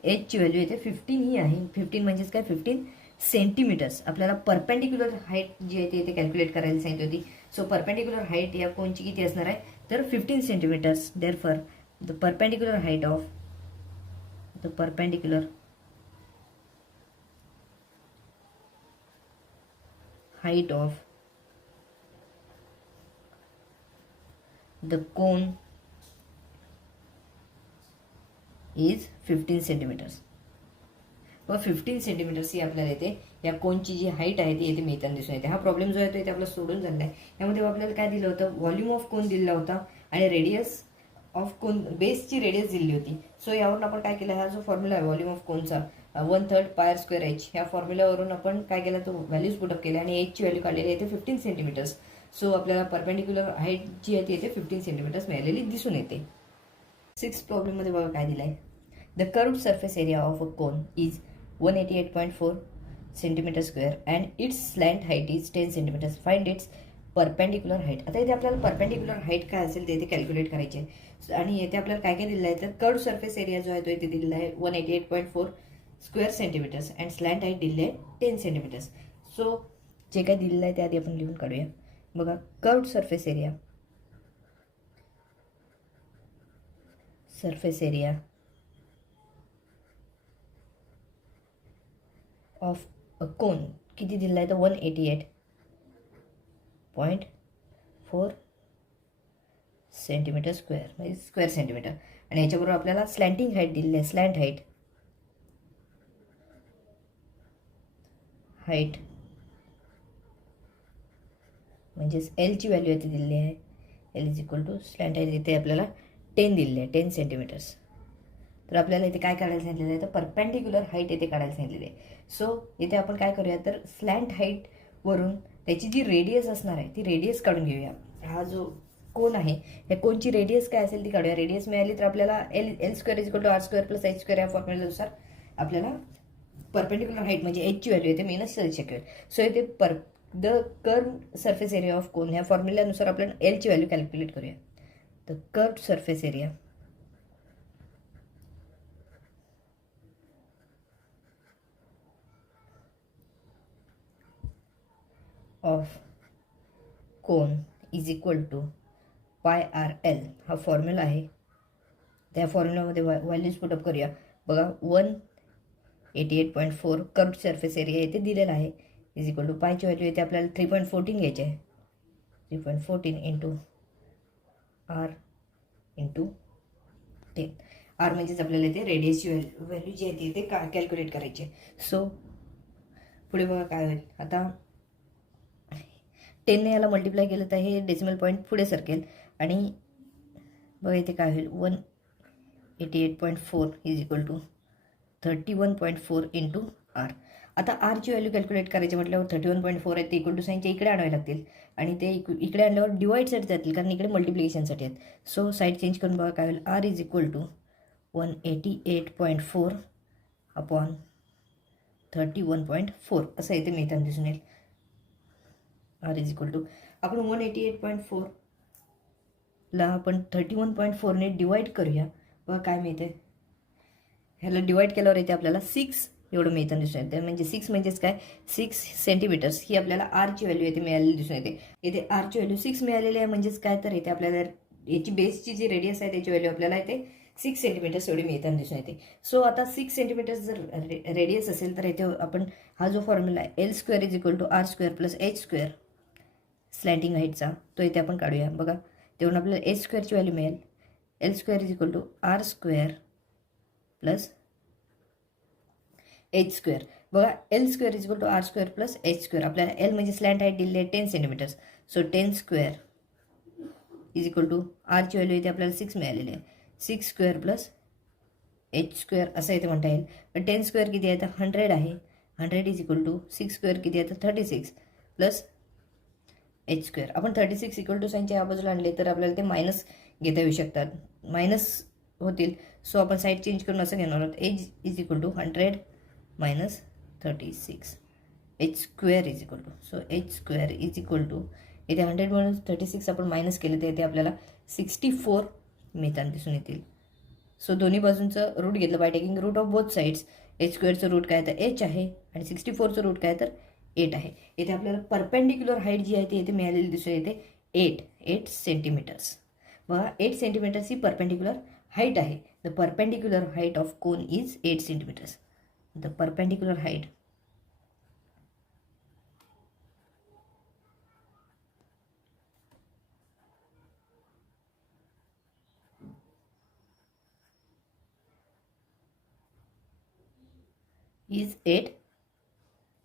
एचची व्हॅल्यू इथे 15 ही आहे. 15 म्हणजेच काय 15 सेंटीमीटर्स. आपल्याला परपेंडिक्युलर हाईट जी आहे ती इथे कॅल्क्युलेट करायला सांगितली होती. सो परपेंडिक्युलर हाईट या कोणची किती असणार आहे तर 15 centimetres. Therefore the perpendicular height of the cone is 15 centimetres. व 15 सेंटीमीटर्स ही आपल्याला येते या कोनची जी हाईट आहे ती येथे मिळताना दिसून येते. हा प्रॉब्लेम जो आहे तो इथे आपला सोडून झाला आहे. यामध्ये आपल्याला काय दिलं होतं व्हॉल्यूम ऑफ कोन दिलेला होता आणि रेडियस ऑफ कोन बेसची रेडियस दिली होती. सो यावरून आपण काय केलं हा जो फॉर्म्युला आहे व्हॉल्यूम ऑफ कोनचा 1/3 पायर स्क्वेअर एच ह्या फॉर्म्युल्यावरून आपण काय केलं तो व्हॅल्यूज पुटअप केल्या आणि एचची व्हॅल्यू काढलेली आहे 15 सेंटीमीटर्स. सो आपल्याला परपेंडिक्युलर हाईट जी आहे ती येते 15 सेंटीमीटर्स मिळालेली दिसून येते. 6 प्रॉब्लेममध्ये बघा काय दिलं आहे. The curved surface area of a cone is 188.4 centimetre square and its slant height is 10 centimetres. Find its perpendicular height. आता इथे आपल्याला परपेंडिक्युलर हाईट काय असेल ते इथे कॅल्क्युलेट करायचे आणि इथे आपल्याला काय काय दिलेलं आहे तर कर्व्ड सरफेस एरिया जो आहे तो इथे दिलेला आहे 188.4 square centimetres and slant height दिलेली आहे 10 सेंटीमीटर्स. सो जे काय दिलेलं आहे ते आधी आपण लिहून काढूया. बघा curved surface area of a cone किती दिलेला आहे तर 188.4 सेंटीमीटर स्क्वेअर म्हणजे स्क्वेअर सेंटीमीटर आणि याच्याबरोबर आपल्याला स्लॅन्टिंग हाईट दिलेली आहे. स्लॅन्ट हाईट म्हणजेच एलची व्हॅल्यू इथे दिलेली आहे. L is equal to slant height इथे आपल्याला 10 दिलेली आहे 10 सेंटीमीटर्स. तर आपल्याला इथे काय काढायला सांगितलेलं आहे तर परपेंडिक्युलर हाईट इथे काढायला सांगितलेली आहे. सो इथे आपण काय करूया तर स्लॅन्ट हाईटवरून त्याची जी रेडियस असणार आहे ती रेडियस काढून घेऊया. हा जो कोन आहे या कोनची रेडियस काय असेल ती काढूया. रेडियस मिळाली तर आपल्याला l square is equal to R square plus H square या फॉर्म्युल्यानुसार आपल्याला परपेंडिक्युलर हाईट म्हणजे एचची व्हॅल्यू येते मिळणं शकेल. सो इथे the curved surface area of cone ह्या फॉर्म्युल्यानुसार आपण एलची व्हॅल्यू कॅल्क्युलेट करूया. The curved surface area of cone is equal to pi R L हा फॉर्म्युला आहे. त्या फॉर्म्युलामध्ये व्हॅल्यूज पुटअप करूया. बघा 188.4 कर्व्ड सरफेस एरिया इथे दिलेला आहे इज इक्वल टू पायची व्हॅल्यू येते आपल्याला 3.14 घ्यायची आहे. 3.14 इंटू आर इंटू 10. आर म्हणजेच आपल्याला इथे रेडियसची व्हॅल्यू जी आहे ती कॅल्क्युलेट करायची आहे. सो पुढे बघा काय होईल. आता 10ने याला मल्टिप्लाय केलं तर हे डेसिमल पॉईंट पुढे सरकेल आणि बघा इथे काय होईल 188.4 is equal to 31.4 into r. आता आरची व्हॅल्यू कॅल्क्युलेट करायची म्हटल्यावर 31.4 आहे ते इक्वल टू साईनच्या इकडे आणावे लागतील आणि ते इकडे आणल्यावर डिवाईडसाठी जातील कारण इकडे मल्टिप्लिकेशनसाठी आहेत. सो साईड चेंज करून बघा काय होईल. R is equal to 188.4 upon 31.4 असं इथे मिळताना दिसून येईल. आर इज इक्वल टू आपण 188.4 ला आपण 31.4ने डिवाइड करूया. बघा काय मिळते. ह्याला डिवाइड केल्यावर येते आपल्याला 6 एवढं मिळताना दिसून येते. म्हणजे 6 म्हणजेच काय 6 सेंटीमीटर्स ही आपल्याला आरची व्हॅल्यू येथे मिळालेली दिसून येते. येथे आरची व्हॅल्यू 6 मिळालेली आहे. म्हणजेच काय तर इथे आपल्याला याची बेसची जी रेडियस आहे त्याची व्हॅल्यू आपल्याला इथे 6 सेंटीमीटर्स एवढी मिळताना दिसून येते. सो आता 6 सेंटीमीटर्स जर रेडियस असेल तर इथे आपण हा जो फॉर्म्युला आहे L square is equal to R square plus H square slanting हाईटचा तो इथे आपण काढूया. बघा तेवढून आपल्याला एच स्क्वेअरची व्हॅल्यू मिळेल L square is equal to R square plus H square. बघा L square is equal to R square plus H square. आपल्याला L म्हणजे स्लॅन्ट हाईट दिली आहे 10 centimetres. So 10 square is equal to आरची value इथे आपल्याला 6 मिळालेली आहे. 6 स्क्वेअर प्लस एच स्क्वेअर असं इथे म्हणता येईल. पण 10 स्क्वेअर किती आहे तर 100 आहे. 100 इज इक्वल टू 6 स्क्वेअर किती आहे तर 36 प्लस एच स्क्वेअर. आपण 36 इक्वल टू साईनच्या या बाजूला आणले तर आपल्याला ते मायनस घेता येऊ शकतात, मायनस होतील. सो आपण साईड चेंज करून असं घेणार आहोत h is equal to 100 minus 36 h square is equal to. So h square is equal to इथे 100 म्हणून 36 आपण मायनस केलं तर इथे आपल्याला 64 मिळताना दिसून येतील. सो दोन्ही बाजूंचं रूट घेतलं by taking root of both sides. H स्क्वेअरचं रूट काय तर एच आहे आणि 64चं रूट काय तर 8 आहे. इथे आपल्याला परपेंडिक्युलर हाईट जी आहे ती इथे मिळालेली दिसून येते 8 सेंटीमीटर्स. बघा 8 सेंटीमीटर्स ही परपेंडिक्युलर हाईट आहे. The perpendicular height of cone is 8 centimetres. The perpendicular height is 8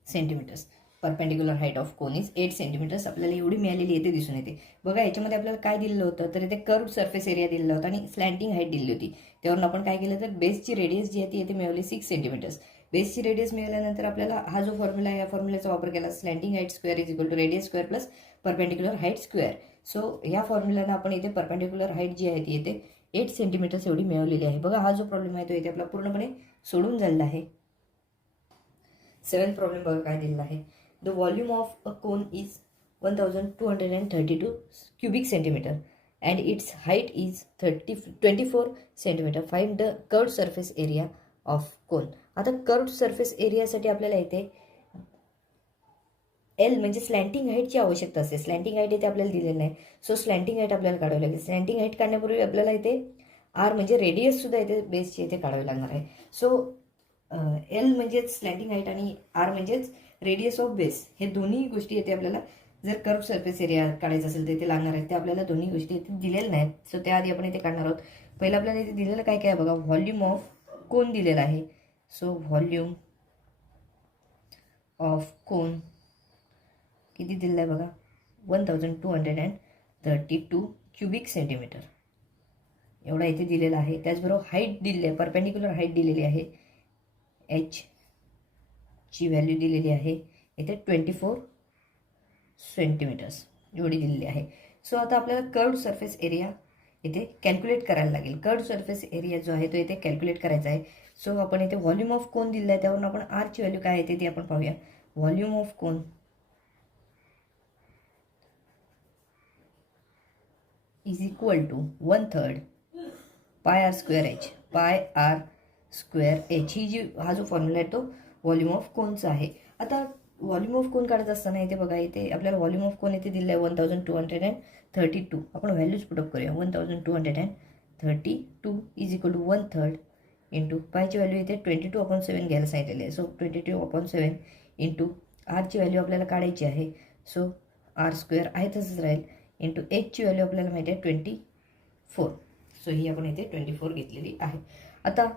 centimetres. Perpendicular height of cone is 8 centimetres. आपल्याला एवढी मिळालेली येते दिसून येते. बघा याच्यामध्ये आपल्याला काय दिलेलं होतं तर इथे कर्व्ड सरफेस एरिया दिलेला होता आणि स्लॅन्टिंग हाईट दिली होती. त्यावरून आपण काय केलं तर बेसची रेडियस जी आहे ती येथे मिळवली 6 सेंटीमीटर्स. बेसची रेडियस मिळाल्यानंतर आपल्याला हा जो फॉर्म्युला आहे या फॉर्म्युल्याचा वापर केला slanting height square is equal to radius square plus perpendicular height square. So या फॉर्म्युल्यानं आपण इथे परपेंडिक्युलर हाईट जी आहे ती येते 8 सेंटीमीटर्स एवढी मिळवलेली आहे. बघा हा जो प्रॉब्लेम आहे तो इथे आपला पूर्णपणे सोडून झालेला आहे. 7th प्रॉब्लेम बघा काय दिलेला आहे. The volume of a cone is 1232 cubic centimeter and its height is 24 centimeter. Find the curved surface area of cone. आता कर्व्ड सरफेस एरियासाठी आपल्याला इथे एल म्हणजे स्लॅन्टिंग हाईटची आवश्यकता असते. स्लॅन्टिंग हाईट इथे आपल्याला दिलेली नाही. सो स्लॅन्टिंग हाईट आपल्याला काढावी लागेल. स्लॅन्टिंग हाईट काढण्यापूर्वी आपल्याला इथे आर म्हणजे रेडियस सुद्धा इथे बेसची इथे काढावी लागणार आहे. सो एल म्हणजेच स्लॅन्टिंग हाईट आणि आर म्हणजेच रेडियस ऑफ बेस. हे दोन्ही गोष्टी इथे आपल्याला जर कर्व सरफेस एरिया काढायचा असेल तर इथे लागणार आहेत. ते आपल्याला दोन्ही गोष्टी इथे दिलेल्या नाहीत. सो त्याआधी आपण इथे काढणार आहोत. पहिलं आपल्याला इथे दिलेलं काय काय बघा व्हॉल्यूम ऑफ कोन दिलेला आहे. सो व्हॉल्यूम ऑफ कोन किती दिलेलं आहे बघा 1232 क्युबिक सेंटीमीटर एवढा इथे दिलेला आहे. त्याचबरोबर हाईट दिलेली आहे, परपेंडिक्युलर हाईट दिलेली आहे. एच ची व्हॅल्यू दिलेली आहे इथे 24 सेंटीमीटर्स एवढी दिलेली आहे. सो आता आपल्याला कर्व्ड सरफेस एरिया इथे कॅल्क्युलेट करायला लागेल. कर्व्ड सरफेस एरिया जो आहे तो इथे कॅल्क्युलेट करायचा आहे. सो आपण इथे व्हॉल्यूम ऑफ कोन दिलेला आहे त्यावरून आपण आरची व्हॅल्यू काय येते ती आपण पाहूया. Volume of cone is equal to 1/3 pi R square H. Pi R square H ही जी हा जो फॉर्म्युला आहे तो व्हॉल्यूम ऑफ कोनचा आहे. आता व्हॉल्यूम ऑफ कोन काढत असताना इथे बघा इथे आपल्याला व्हॉल्यूम ऑफ कोन इथे दिलं आहे 1232. आपण व्हॅल्यूज पुटअप करूया. 1232 इज इक्वल टू 1/3 इंटू पायची व्हॅल्यू इथे 22/7 घ्यायला सांगितलेली आहे. सो 22/7 इंटू आरची व्हॅल्यू आपल्याला काढायची आहे. सो आर स्क्वेअर आहे तसंच राहील इंटू एचची व्हॅल्यू आपल्याला माहिती आहे 24. सो ही आपण इथे 24 घेतलेली आहे. आता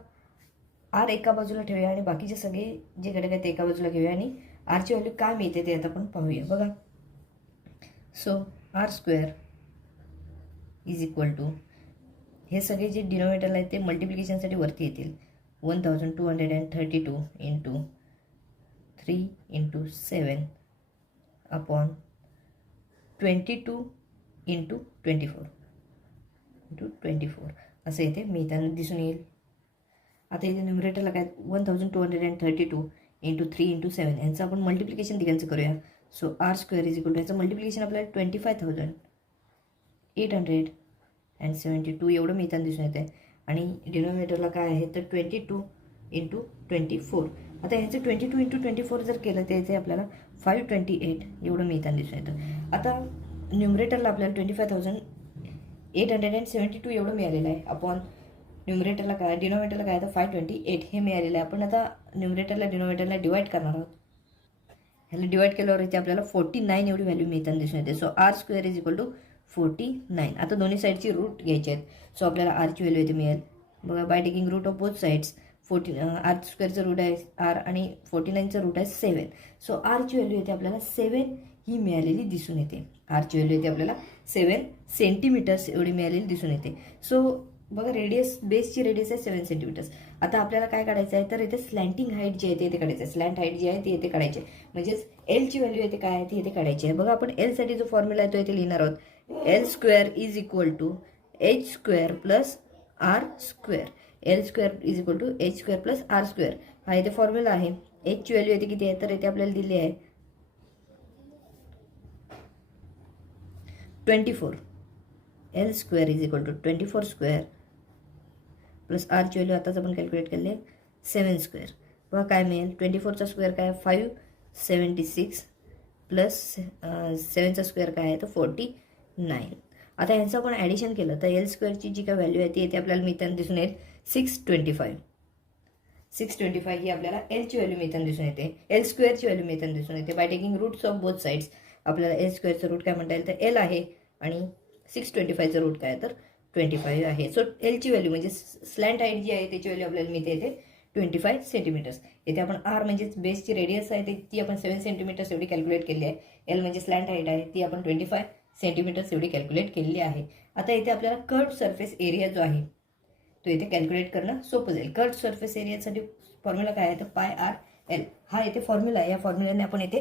आर एका बाजूला ठेवूया आणि बाकीचे सगळे जे घटक आहेत ते एका बाजूला घेऊया आणि आरची व्हॅल्यू काय मिळते ते आता आपण पाहूया. बघा so R square is equal to हे सगळे जे डिनोमिनेटरला आहेत ते मल्टिप्लिकेशनसाठी वरती येतील. 1232 इंटू 3 इंटू 7 अपॉन 22 इंटू 24 असं इथे मिळताना दिसून येईल. आता इथे न्युमरेटरला काय 1232 इंटू 3 इंटू 7 यांचं आपण मल्टिप्लिकेशन तिघांचं करूया. So R square is equal to याचं मल्टिप्लिकेशन आपल्याला 25,872 एवढं मिळताना दिसून येते. आणि डिनोमिनेटरला काय आहे तर 22 इंटू 24 आता ह्याचं 22 × 24 जर केलं तर इथे आपल्याला 528 एवढं मिळताना दिसून येतं. आता न्युमरेटरला आपल्याला 25,872 एवढं मिळालेलं आहे. अपॉन न्युमरेटरला काय, डिनोमिनेटरला काय तर 528 हे मिळालेलं आहे. आपण आता न्युमरेटरला डिनोमिनेटरला डिवाइड करणार आहोत. ह्याला डिवाइड केल्यावर इथे आपल्याला 49 एवढी व्हॅल्यू मिळताना दिसून येते. So r² is equal to 49. आता दोन्ही साईडची रूट घ्यायची आहेत. सो आपल्याला आरची व्हॅल्यू इथे मिळेल बघा, by taking root of both sides. r² root आहे r आणि 49चं रूट आहे 7. सो आरची व्हॅल्यू इथे आपल्याला 7 ही मिळालेली दिसून येते. आरची व्हॅल्यू इथे आपल्याला 7 सेंटीमीटर्स एवढी मिळालेली दिसून येते. सो बघा, रेडियस, बेसची रेडियस आहे 7 सेंटीमीटर्स. आता आपल्याला काय काढायचं आहे तर इथे स्लँटिंग हाईट जी आहे ते इथे काढायचं आहे. स्लँट हाईट जी आहे ती इथे काढायची आहे. म्हणजेच एलची व्हॅल्यू इथे काय आहे ती इथे काढायची आहे. बघा, आपण एलसाठी जो फॉर्म्युला आहे तो इथे लिहिणार आहोत. l² is equal to h² plus r². l² is equal to h² plus r². हा इथे फॉर्म्युला आहे. एचची व्हॅल्यू इथे किती आहे तर इथे आपल्याला दिली आहे 24. l² is equal to 24² plus आरची व्हॅल्यू आताच आपण कॅल्क्युलेट केली आहे 7². बघा काय मिळेल, 24चा स्क्वेअर काय 576 प्लस 7चा स्क्वेअर काय आहे तर 49. आता यांचं आपण ॲडिशन केलं तर l² जी काय व्हॅल्यू आहे ती येते आपल्याला मिळताना दिसून येईल 625. 625 ही आपल्याला एलची व्हॅल्यू मिळताना दिसून येते. l² ची व्हॅल्यू मिळताना दिसून येते. By taking roots of both sides आपल्याला l²चं रूट काय म्हणता येईल तर l आहे आणि 625चं रूट काय तर 25 आहे. सो एलची व्हॅल्यू म्हणजे स्लँट हाईट जी आहे त्याची व्हॅल्यू आपल्याला मिळते येते 25 सेंटीमीटर्स. इथे आपण आर म्हणजेच बेसची रेडियस आहे ती आपण 7 सेंटीमीटर्स एवढी कॅल्क्युलेट केली आहे. एल म्हणजे स्लँट हाईट आहे ती आपण 25 सेंटीमीटर्स एवढी कॅल्क्युलेट केलेली आहे. आता इथे आपल्याला कर्व्ड सरफेस एरिया जो आहे तो इथे कॅल्क्युलेट करणं सोपं जाईल. कर्व्ड सरफेस एरियासाठी फॉर्म्युला काय आहे तर πr/l हा इथे फॉर्म्युला आहे. या फॉर्म्युल्याने आपण इथे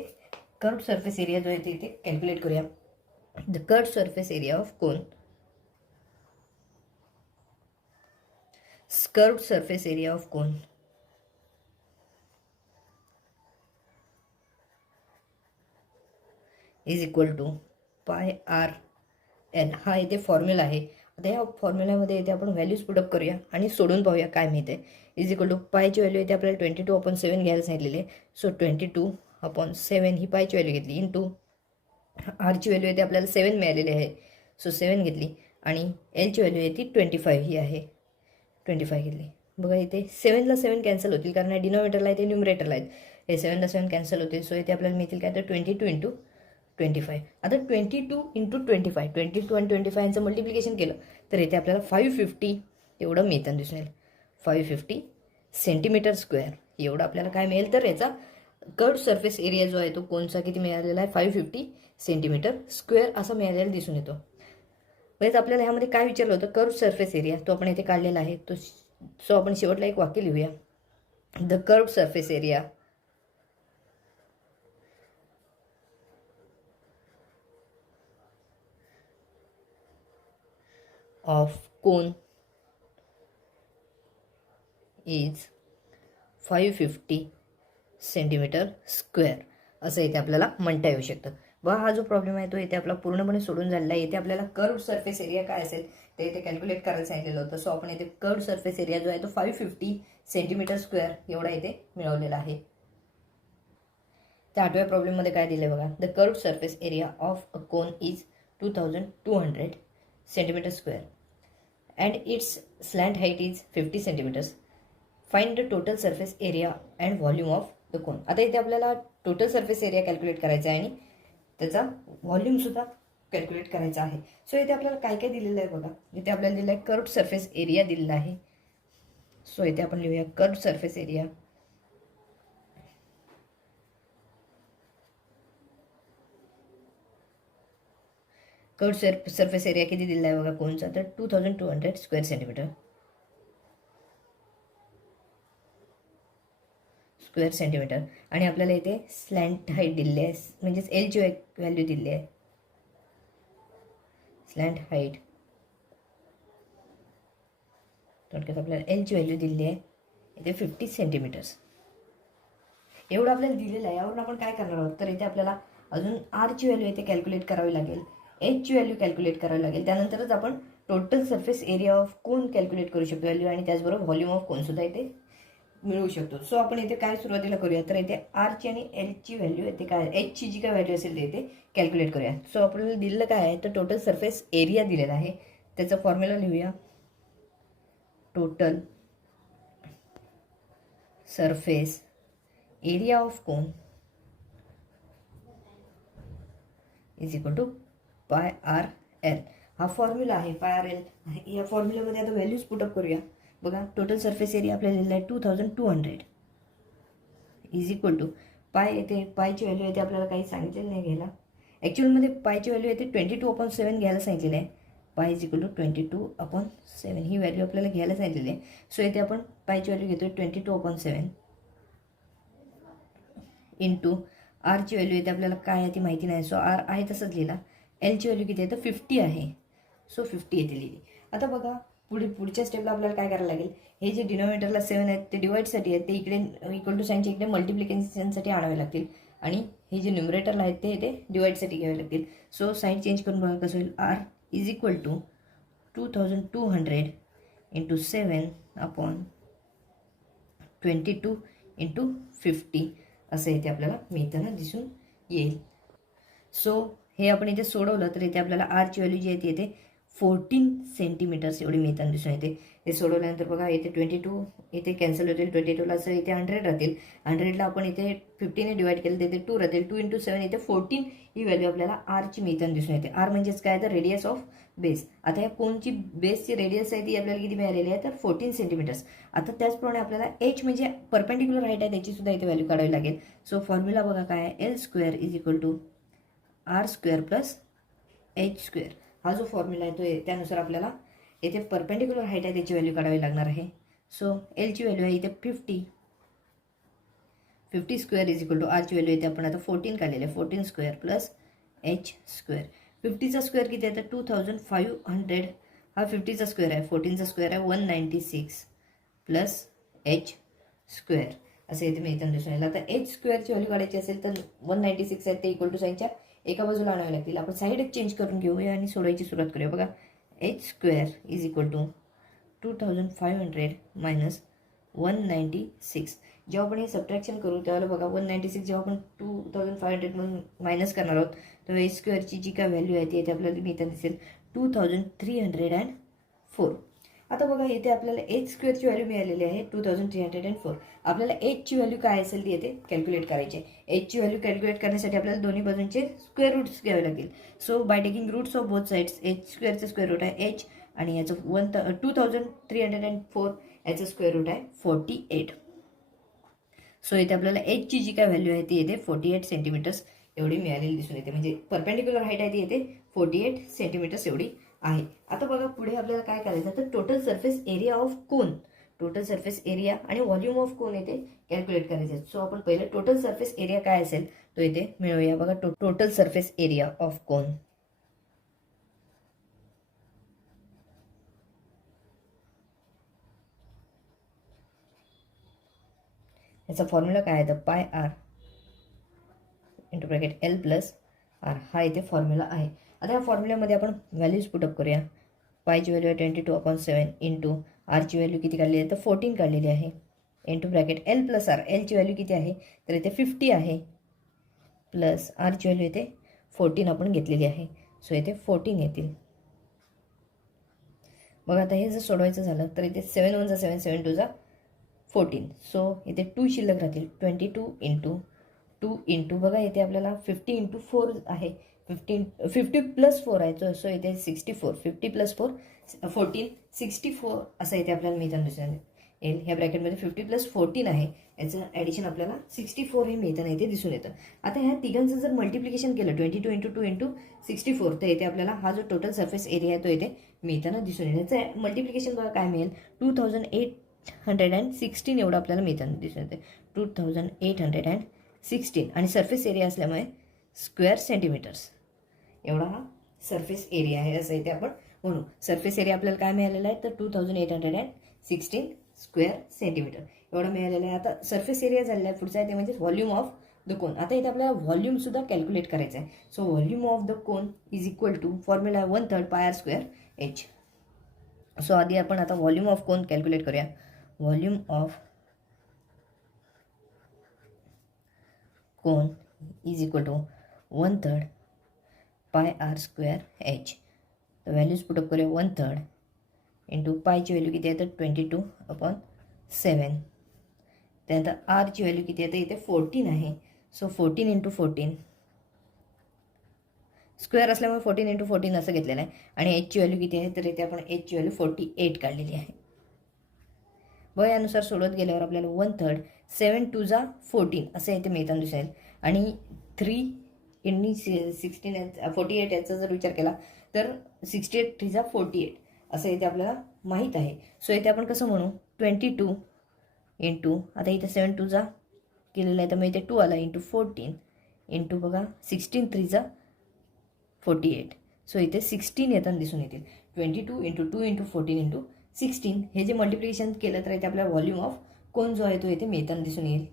कर्व्ड सरफेस एरिया जो आहे ते इथे कॅल्क्युलेट करूया. The curved surface area of cone, curved surface area of cone is equal to πr/l हा इथे फॉर्म्युला आहे. आता या फॉर्म्युल्यामध्ये इथे आपण व्हॅल्यूज पुटअप करूया आणि सोडून पाहूया काय मिळते. इज इक्वल टू पायची व्हॅल्यू इथे आपल्याला 22/7 घ्यायला सांगितलेली आहे. सो 22/7 ही पायची व्हॅल्यू घेतली इंटू आरची व्हॅल्यू इथे आपल्याला 7 मिळालेली आहे. सो 7 घेतली आणि एलची व्हॅल्यू आहे ती 25 ही आहे. 25 घेतली. बघा इथे 7ला 7 कॅन्सल होतील कारण डिनोमिनेटरला आहे ते न्युमरेटरला आहेत. हे 7ला 7 कॅन्सल होतील. सो इथे आपल्याला मिळतील काय तर 22 × 25. आता 22 × 25 22 आणि 25 यांचं मल्टिप्लिकेशन केलं तर इथे आपल्याला 550 एवढं मिळताना दिसून येईल. 550 सेंटीमीटर स्क्वेअर एवढं आपल्याला काय मिळेल तर याचा कर्व्ड सरफेस एरिया जो आहे तो कोणचा किती मिळालेला आहे 550 सेंटीमीटर स्क्वेअर असा मिळालेला दिसून येतो. म्हणजे आपल्याला ह्यामध्ये काय विचारलं होतं कर्व्ड सरफेस एरिया तो आपण इथे काढलेला आहे. तो सो आपण शेवटला एक वाक्य लिहूया. The curved surface area of cone is 550 centimetre square असं इथे आपल्याला म्हणता येऊ शकतं. बघा हा जो प्रॉब्लेम आहे तो इथे आपला पूर्णपणे सोडून झालेला आहे. इथे आपल्याला कर्व्ड सरफेस एरिया काय असेल ते इथे कॅल्क्युलेट करायला सांगितलेलं होतं. सो आपण इथे कर्व्ड सरफेस एरिया जो आहे तो 550 सेंटीमीटर स्क्वेअर एवढा इथे मिळवलेला आहे. त्या 8व्या प्रॉब्लेममध्ये काय दिलं बघा, the curved surface area of a cone is 2200 centimetre square and its slant height is 50 centimetres. Find the total surface area and volume of the cone. आता इथे आपल्याला टोटल सरफेस एरिया कॅल्क्युलेट करायचा आहे आणि त्याचा व्हॉल्यूम सुद्धा calculate करायचा आहे. सो इथे आपल्याला काय काय दिलेलं आहे बघा, इथे आपल्याला दिलेलं आहे कर्व्ड सरफेस एरिया दिलेला आहे. सो इथे आपण लिहूया curved surface area curved surface area किती दिलेला आहे बघा कोणचा तर 2200 स्क्वेअर सेंटीमीटर आणि आपल्याला इथे स्लँट हाईट दिलेली आहे म्हणजेच एलची व्हॅल्यू दिलेली आहे. स्लँट हाईट थोडक्यात आपल्याला एलची व्हॅल्यू दिलेली आहे इथे 50 सेंटीमीटर्स एवढं आपल्याला दिलेलं आहे. यावरून आपण काय करणार आहोत तर इथे आपल्याला अजून आरची व्हॅल्यू इथे कॅल्क्युलेट करावी लागेल, एचची व्हॅल्यू कॅल्क्युलेट करावी लागेल. त्यानंतरच आपण total surface area of cone calculate करू शकतो व्हॅल्यू आणि त्याचबरोबर व्हॉल्यूम ऑफ कोन सुद्धा इथे मिळवू शकतो. सो आपण इथे काय सुरुवातीला करूया, तर इथे आरची आणि एलची व्हॅल्यू येते काय, एचची जी काय व्हॅल्यू असेल ते इथे कॅल्क्युलेट करूया. सो आपल्याला दिलेलं काय आहे, तर टोटल सरफेस एरिया दिलेला आहे. त्याचा फॉर्म्युला लिहूया. Total surface area of cone is equal to pi R L. हा फॉर्म्युला आहे पाय आर एल. या फॉर्म्युल्यामध्ये आता व्हॅल्यूज पुटअप करूया. बघा टोटल सरफेस एरिया आपल्याला लिहिला आहे 2200 इज इक्वल टू पाय येते, पायची व्हॅल्यू येते आपल्याला काही सांगितलेलं नाही घ्यायला. ॲक्च्युअलमध्ये पायची व्हॅल्यू येते 22/7 घ्यायला सांगितलेलं आहे. पाय इज इक्वल टू 22/7 ही व्हॅल्यू आपल्याला घ्यायला सांगितलेली आहे. सो इथे आपण पायची व्हॅल्यू घेतोय 22/7 इंटू आरची व्हॅल्यू येते आपल्याला काय आहे ती माहिती नाही. सो आर आहे तसंच लिहिला. एलची व्हॅल्यू किती आहे तर 50 आहे. सो 50 येते लिहिली. आता बघा पुढच्या स्टेपला आपल्याला काय करायला लागेल, हे जे डिनोमिनेटरला 7 आहेत ते डिवाइडसाठी आहेत, ते इकडे इक्वल टू साईनच्या इकडे मल्टिप्लिकेशनसाठी आणावे लागतील. आणि हे जे न्युमरेटरला आहेत ते इथे डिवाइडसाठी घ्यावे लागतील. सो साईन चेंज करून बघा कसं होईल. R is equal to 2200 into 7/22 into 50 असं इथे आपल्याला मिळताना दिसून येईल. सो हे आपण इथे सोडवलं तर इथे आपल्याला आरची व्हॅल्यू जी आहे ती येते 14 सेंटीमीटर्स एवढी मिळताना दिसून येते. हे सोडवल्यानंतर बघा इथे 22 इथे कॅन्सल होतील. 22ला असं इथे 100 राहतील. 100ला आपण इथे 50ने डिवाइड केलं तर इथे 2 राहतील. 2 इंटू 7 इथे 14 ही व्हॅल्यू आपल्याला आरची मिळताना दिसून येते. आर म्हणजेच काय तर रेडियस ऑफ बेस. आता या कोनची बेसची रेडियस आहे ती आपल्याला किती मिळालेली आहे तर 14 सेंटीमीटर्स. आता त्याचप्रमाणे आपल्याला एच म्हणजे परपेंडिक्युलर हाईट आहे त्याची सुद्धा इथे व्हॅल्यू काढावी लागेल. सो फॉर्म्युला बघा काय आहे, L square is equal to R square plus H square. हा जो फॉर्म्युला आहे तो त्यानुसार आपल्याला येथे परपेंडिक्युलर हाईट आहे त्याची व्हॅल्यू काढावी लागणार आहे. सो एलची व्हॅल्यू आहे इथे 50 स्क्वेअर इज इक्वल टू आरची व्हॅल्यू येते आपण आता 14 काढलेले 14 स्क्वेअर प्लस एच स्क्वेअर. 50चा स्क्वेअर किती आहे तर 2500. हा 50चा स्क्वेअर आहे. 14चा स्क्वेअर आहे 196 प्लस एच स्क्वेअर असं इथे मिळताना दिसून येईल. आता एच स्क्वेअरची व्हॅल्यू काढायची असेल तर 196 आहे ते इक्वल टू साईनच्या एका बाजूला आणावे लागतील. आपण साईडच चेंज करून घेऊया आणि सोडवायची सुरुवात करूया. बघा H square is equal to 2500 minus 196. जेव्हा आपण हे सबट्रॅक्शन करू त्यावेळेला बघा 196 जेव्हा आपण 2500 म्हणून मायनस करणार आहोत तेव्हा एच स्क्वेअरची जी काय व्हॅल्यू आहे ती येते आपल्याला मिळताना दिसेल 2304. आता बघा इथे आपल्याला एच स्क्वेअरची व्हॅल्यू मिळालेली आहे 2304. आपल्याला एचची व्हॅल्यू काय असेल ती येते कॅल्क्युलेट करायची आहे. एचची व्हॅल्यू कॅल्क्युलेट करण्यासाठी आपल्याला दोन्ही बाजूंचे स्क्वेअर रूट्स घ्यावे लागतील. So by taking roots of both sides H स्क्वेअरचं स्क्वेअर रूट आहे एच आणि याचं 2304 याचं स्क्वेअर रूट आहे 48. सो इथे आपल्याला एचची जी काय व्हॅल्यू आहे ती येते 48 सेंटीमीटर्स एवढी मिळालेली दिसून येते. म्हणजे परपेंडिक्युलर हाईट आहे ती येते 48 सेंटीमीटर्स एवढी आहे. आता बघा पुढे आपल्याला काय करायचं तर total surface area of cone, total surface area आणि व्हॉल्यूम ऑफ कोन येते कॅल्क्युलेट करायचे. सो आपण पहिले टोटल सरफेस एरिया काय असेल तो इथे मिळवूया. बघा total surface area of cone याचा फॉर्म्युला काय आहे तर pi R into bracket L plus R हा इथे फॉर्म्युला आहे. आता या फॉर्म्युल्यामध्ये आपण व्हॅल्यूज पुटअप करूया. पायची व्हॅल्यू आहे 22/7 इंटू आरची व्हॅल्यू किती काढलेली आहे तर 14 काढलेली आहे into bracket L plus R. एलची व्हॅल्यू किती आहे तर इथे 50 आहे प्लस आरची व्हॅल्यू इथे 14 आपण घेतलेली आहे. सो इथे 14 येतील. बघा आता हे जर सोडवायचं झालं तर इथे 7 1 7 7 2 14. सो इथे 2 शिल्लक राहतील. 22 इंटू 2 इंटू बघा इथे आपल्याला 50 इंटू 4 आहे 50 प्लस 4 आहे. सो इथे 64. 50 प्लस 4 14 64 असं इथे आपल्याला मिळताना दिसून येईल. ह्या ब्रॅकेटमध्ये 50 प्लस 14 आहे याचं ॲडिशन आपल्याला 64 हे मिळताना इथे दिसून येतं. आता ह्या तिघांचं जर मल्टिप्लिकेशन केलं 22 इंटू 2 इंटू 64 तर इथे आपल्याला हा जो टोटल सरफेस एरिया आहे तो इथे मिळताना दिसून येईल. याचं मल्टिप्लिकेशन बघा काय मिळेल 2816 एवढं आपल्याला मिळताना दिसून येते. 2816 आणि सरफेस एरिया असल्यामुळे स्क्वेअर सेंटीमीटर्स एवढा हा सरफेस एरिया आहे असं इथे आपण म्हणू. सरफेस एरिया आपल्याला काय मिळालेला आहे तर 2816 स्क्वेअर सेंटीमीटर एवढा मिळालेला आहे. आता सरफेस एरिया झालेला आहे. पुढचा आहे ते म्हणजे व्हॉल्यूम ऑफ द कोन. आता इथे आपल्याला व्हॉल्यूम सुद्धा कॅल्क्युलेट करायचं आहे. So volume of the cone is equal to formula 1/3 pi R square h. So आधी आपण आता व्हॉल्यूम ऑफ कोन कॅल्क्युलेट करूया. Volume of cone is equal to 1/3 pi R square h. तर व्हॅल्यूज पुटअप करूया. 1/3 into पायची value किती आहे तर 22/7. त्यानंतर आरची व्हॅल्यू किती आहे तर इथे 14 आहे. सो 14 इंटू 14 स्क्वेअर असल्यामुळे 14 इंटू 14 असं घेतलेलं आहे. आणि एचची व्हॅल्यू किती आहे तर इथे आपण एचची व्हॅल्यू 48 काढलेली आहे. व यानुसार सोडत गेल्यावर आपल्याला 1/3 7 2 जा 14 असं इथे मिळताना दिसेल. आणि 3 इंनी 16 48 याचा जर विचार केला तर 68 3 जा 48 असं इथे आपल्याला माहीत आहे. सो इथे आपण कसं म्हणू 22 इंटू आता इथे 7 2 जा केलेलं आहे तर मग इथे 2 आला इंटू 14 इंटू बघा 16 3 जा 48. सो इथे 16 येताना दिसून येतील. 22 इंटू 2 इंटू 14 इंटू 16 हे जे मल्टिप्लिकेशन केलं तर इथे आपल्याला व्हॉल्यूम ऑफ कोन जो आहे तो इथे मिळताना दिसून येईल.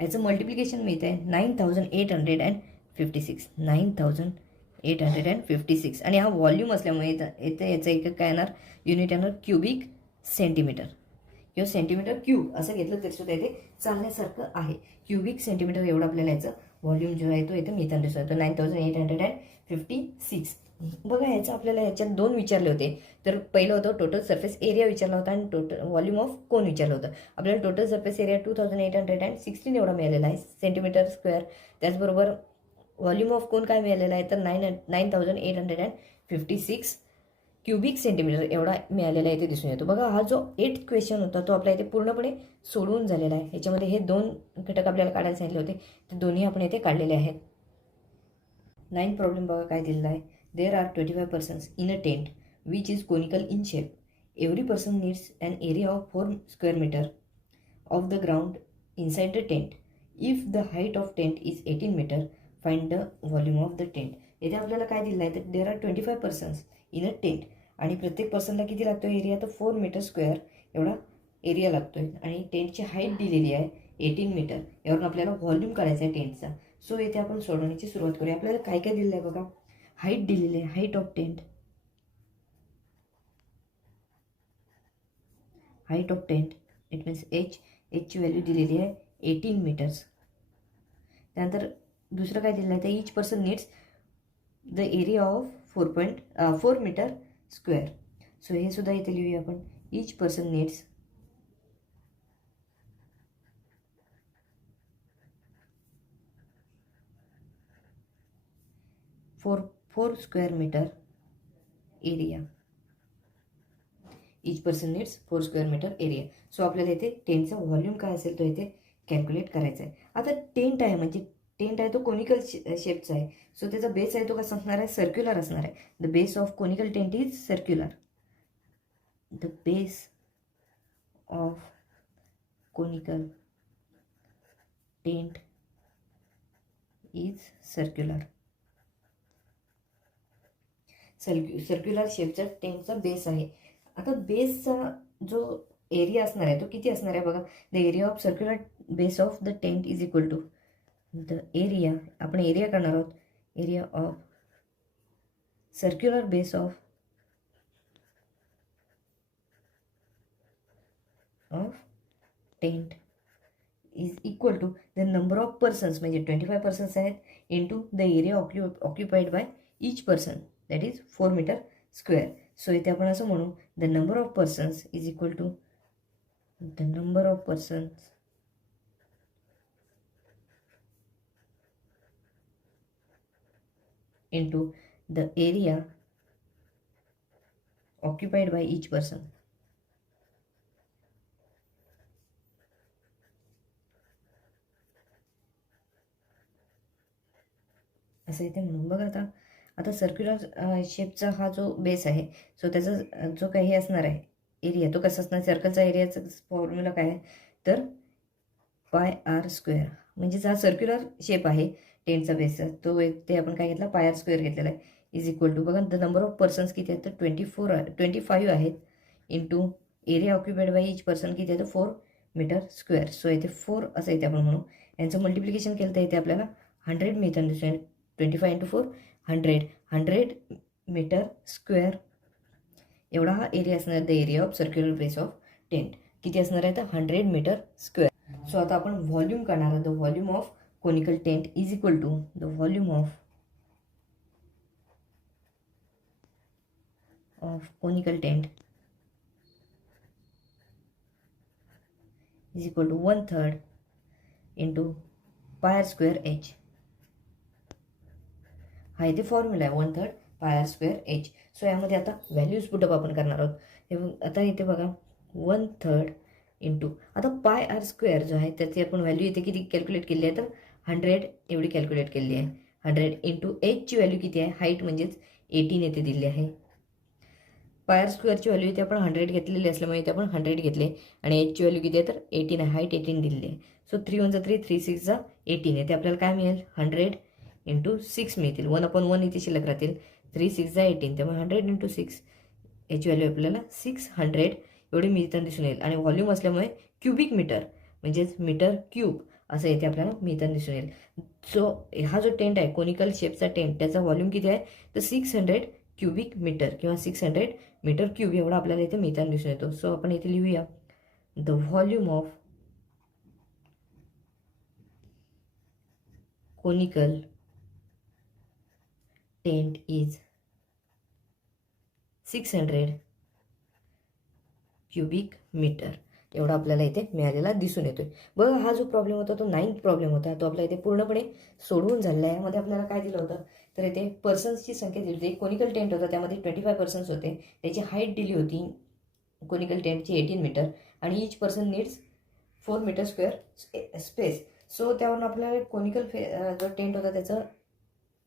याचं मल्टिप्लिकेशन मिळतं आहे 9856 9856. आणि हा व्हॉल्यूम असल्यामुळे इथे याचं एक काय येणार युनिट येणार क्युबिक सेंटीमीटर किंवा सेंटीमीटर क्यूब असं घेतलं तरी सुद्धा इथे चालण्यासारखं आहे. क्युबिक सेंटीमीटर एवढं आपल्याला याचं व्हॉल्यूम जो आहे तो इथे मिळताना दिसतो. 9856. बघा याचं आपल्याला याच्यात 2 विचारले होते. तर पहिलं होतं टोटल सरफेस एरिया विचारला होता आणि टोटल व्हॉल्यूम ऑफ कोन विचारलं होतं. आपल्याला टोटल सरफेस एरिया 2816 एवढा मिळालेला आहे सेंटीमीटर स्क्वेअर. त्याचबरोबर व्हॉल्यूम ऑफ कोन काय मिळालेला आहे तर 9856 क्युबिक सेंटीमीटर एवढा मिळालेला इथे दिसून येतो. बघा हा जो 8th क्वेश्चन होता तो आपल्या इथे पूर्णपणे सोडवून झालेला आहे. याच्यामध्ये हे 2 घटक आपल्याला काढायला सांगितले होते ते दोन्ही आपण इथे काढलेले आहेत. 9 प्रॉब्लेम बघा काय दिलेला आहे. There are 25 persons in a tent which is conical in shape. Every person needs an area of 4 square meter of the ground inside the tent. If the height of tent is 18 meter find the volume of the tent. इथे आपल्याला काय दिलं आहे तर there are 25 persons in a tent आणि प्रत्येक पर्सनला किती लागतो एरिया तर 4 meter square एवढा एरिया लागतोय. आणि टेंटची हाईट दिलेली आहे 18 meter. यावरून आपल्याला व्हॉल्यूम काढायचा आहे टेंटचा. सो इथे आपण सोडवण्याची सुरुवात करूया. आपल्याला काय काय दिलेलं आहे बघा. हाईट दिलेली आहे height of tent it means एचची व्हॅल्यू दिलेली आहे 18 meters. त्यानंतर दुसरं काय दिलेलं आहे तर each person needs the area of 4 meter square. So हे सुद्धा इथे लिहूया आपण. Each person needs 4 square meter area. Each person needs 4 square meter area. So आपल्याला इथे टेंटचा व्हॉल्यूम काय असेल तो इथे कॅल्क्युलेट करायचा आहे. आता टेंट आहे म्हणजे टेंट आहे तो कोनिकल शेपचा आहे. सो त्याचा बेस आहे तो कसा असणार आहे सर्क्युलर असणार आहे. The base of conical tent is circular. The base of conical tent is circular. Circular शेपचा टेंटचा बेस आहे. आता बेसचा जो एरिया असणार आहे तो किती असणार आहे बघा. The area of circular base of the tent is equal to the area आपण एरिया करणार आहोत. Area of circular base of tent is equal to the number of persons म्हणजे 25 persons आहेत into the area occupied by each person that is 4 meter square. So इथे आपण असं म्हणू the number of persons is equal to the number of persons into the area occupied by each person. असं इथे म्हणून बघा. आता सर्क्युलर शेपचा हा जो बेस आहे सो त्याचा जो काही असणार आहे एरिया तो कसा असणार. सर्कलचा एरियाचा फॉर्म्युला काय आहे तर पाय आर स्क्वेअर. म्हणजे हा सर्क्युलर शेप आहे टेंटचा बेसचा तो ते आपण काय घेतला पाय आर स्क्वेअर घेतलेला आहे इज इक्वल टू बघा द नंबर ऑफ पर्सन्स किती आहेत तर 25 आहेत into area occupied by each person किती आहे तर 4 meter square. सो इथे 4 असं इथे आपण म्हणू. यांचं मल्टिप्लिकेशन केलं तर इथे आपल्याला 100 मिळताना दिसून 25 इंटू 4 100 meter square एवढा हा एरिया असणार आहे. The area of circular base of tent किती असणार आहे तर 100 meter square. सो आता आपण व्हॉल्यूम काढणार आहोत. The volume of conical tent is equal to the volume of conical tent is equal to 1/3 into pi r square h. हा इथे फॉर्म्युला आहे 1/3 pi R square h. So यामध्ये आता values put up आपण करणार आहोत. हे आता इथे बघा 1/3 इंटू आता पाय आर स्क्वेअर जो आहे त्याची आपण व्हॅल्यू इथे किती कॅल्क्युलेट केली आहे तर 100 एवढी कॅल्क्युलेट केली आहे. 100 इंटू एचची व्हॅल्यू किती आहे हाईट म्हणजेच 18 येथे दिली आहे. पाय आर स्क्वेअरची व्हॅल्यू इथे आपण 100 घेतलेली असल्यामुळे इथे आपण 100 घेतले आणि एचची व्हॅल्यू किती आहे तर 18 आहे. हाईट 18 दिलेली आहे. सो 3 1 3 3 6 18 आहे. ते आपल्याला काय मिळेल 100 इंटू 6 मिळतील. 1/1 इथे शिल्लक राहतील. 3 6 18 त्यामुळे 100 इंटू 6 याची व्हॅल्यू आपल्याला 600 एवढी मिळताना दिसून येईल. आणि व्हॉल्यूम असल्यामुळे क्युबिक मीटर म्हणजेच मीटर क्यूब असं इथे आपल्याला मिळताना दिसून येईल. सो हा जो टेंट आहे कोनिकल शेपचा टेंट त्याचा व्हॉल्यूम किती आहे तर 600 क्युबिक मीटर किंवा 600 मीटर क्यूब एवढा आपल्याला इथे मिळताना दिसून येतो. सो आपण इथे लिहूया the volume of conical tent is 600 cubic metre एवढा आपल्याला इथे मिळालेला दिसून येतोय. बघा हा जो प्रॉब्लेम होता तो 9th प्रॉब्लेम होता तो आपला इथे पूर्णपणे सोडवून झालेला आहे. यामध्ये आपल्याला काय दिलं होतं तर इथे पर्सन्सची संख्या दिली होती. कोनिकल टेंट होता त्यामध्ये 25 पर्सन्स होते. त्याची हाईट दिली होती कोनिकल टेंटची 18 मीटर आणि each person needs 4 metre square space. So त्यावरून आपल्याला कोनिकल जो टेंट होता त्याचं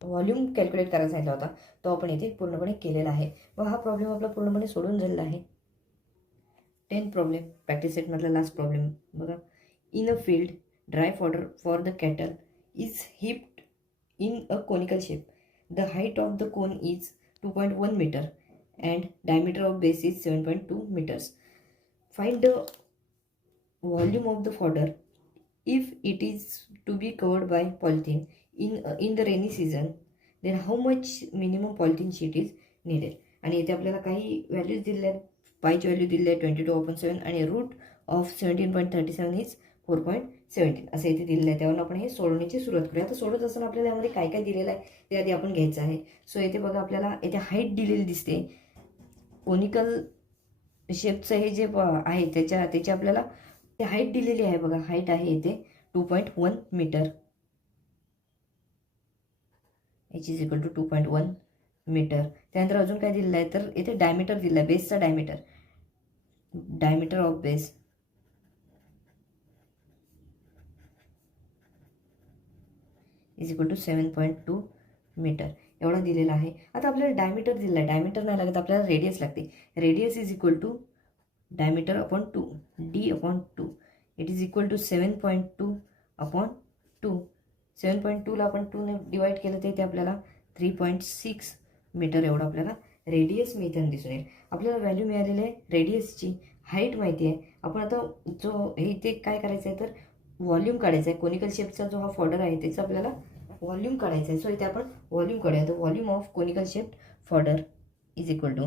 व्हॉल्यूम कॅल्क्युलेट करायला सांगितला होता तो आपण इथे पूर्णपणे केलेला आहे. व हा प्रॉब्लेम आपला पूर्णपणे सोडून झालेला आहे. 10th प्रॉब्लेम प्रॅक्टिस सेटमधला लास्ट प्रॉब्लेम बघा. In a field dry fodder for the cattle is heaped in a conical shape. The height of the cone is 2.1 metre and diameter of base is 7.2 metres. Find the volume of the fodder if it is to be covered by polythene in the rainy season, then how much minimum polythene sheet is needed. आणि इथे आपल्याला काही values दिल्या आहेत. पायची value दिली आहे 22/7 आणि route of 17.37 is 4.17 असं इथे दिलेलं आहे. त्यावरून आपण हे सोडवण्याची सुरुवात करूया. आता सोडत असताना आपल्याला यामध्ये काय काय दिलेलं आहे ते आधी आपण घ्यायचं आहे. सो इथे बघा आपल्याला इथे हाईट दिलेली दिसते. कोनिकल शेपचं हे जे आहे त्याची आपल्याला ते हाईट दिलेली आहे बघा. हाईट आहे इथे 2.1 metre h is equal to 2.1 metre. त्यानंतर अजून काय दिलेलं आहे तर इथे डायमीटर दिलं आहे. बेसचा diameter of base is equal to 7.2 metre एवढा दिलेला आहे. आता आपल्याला डायमीटर दिलेला आहे. डायमीटर नाही लागत आपल्याला रेडियस लागते. Radius is equal to diameter upon 2 d/2 it is equal to 7.2/2. 7.2ला आपण 2 ने डिवाइड केलं तर इथे आपल्याला 3.6 मीटर एवढं आपल्याला रेडियस मिळताना दिसून येईल. आपल्याला व्हॅल्यू मिळालेली आहे रेडियसची. हाईट माहिती आहे. आपण आता जो हे इथे काय करायचं आहे तर व्हॉल्यूम काढायचं आहे. कोनिकल शेपचा जो हा फॉडर आहे त्याचा आपल्याला व्हॉल्यूम काढायचं आहे. सो इथे आपण व्हॉल्यूम काढूया. तर volume of conical shape fodder is equal to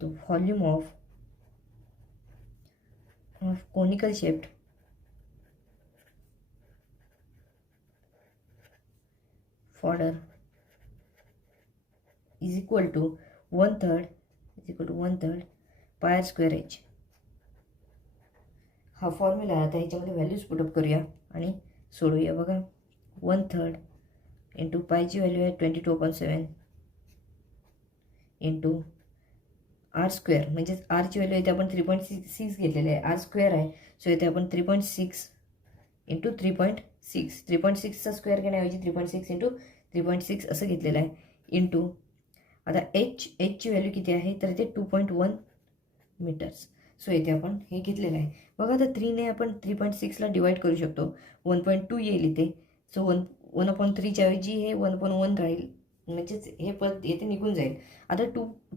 the volume of conical shaped fodder is equal to 1/3 pi r square h. हा फॉर्म्युला आहे. आता ह्याच्यामध्ये व्हॅल्यूज पुटअप करूया आणि सोडूया. बघा 1/3 इंटू पायची व्हॅल्यू आहे 22/7 इंटू आर स्क्वेअर म्हणजेच आरची व्हॅल्यू इथे आपण 3.6 घेतलेली आहे. आर स्क्वेअर आहे. सो इथे आपण 3.6 इंटू 3.6 3.6चा स्क्वेअर घेण्याऐवजी 3.6 इंटू 3.6 असं घेतलेलं आहे. इंटू आता एचची व्हॅल्यू किती आहे तर इथे 2.1 मीटर्स. सो इथे आपण हे घेतलेलं आहे. बघा आता 3ने आपण 3.6ला डिवाइड करू शकतो. 1.2 येईल इथे. सो 1/3च्या ऐवजी हे 1/1 राहील म्हणजेच हे पद येथे निघून जाईल. आता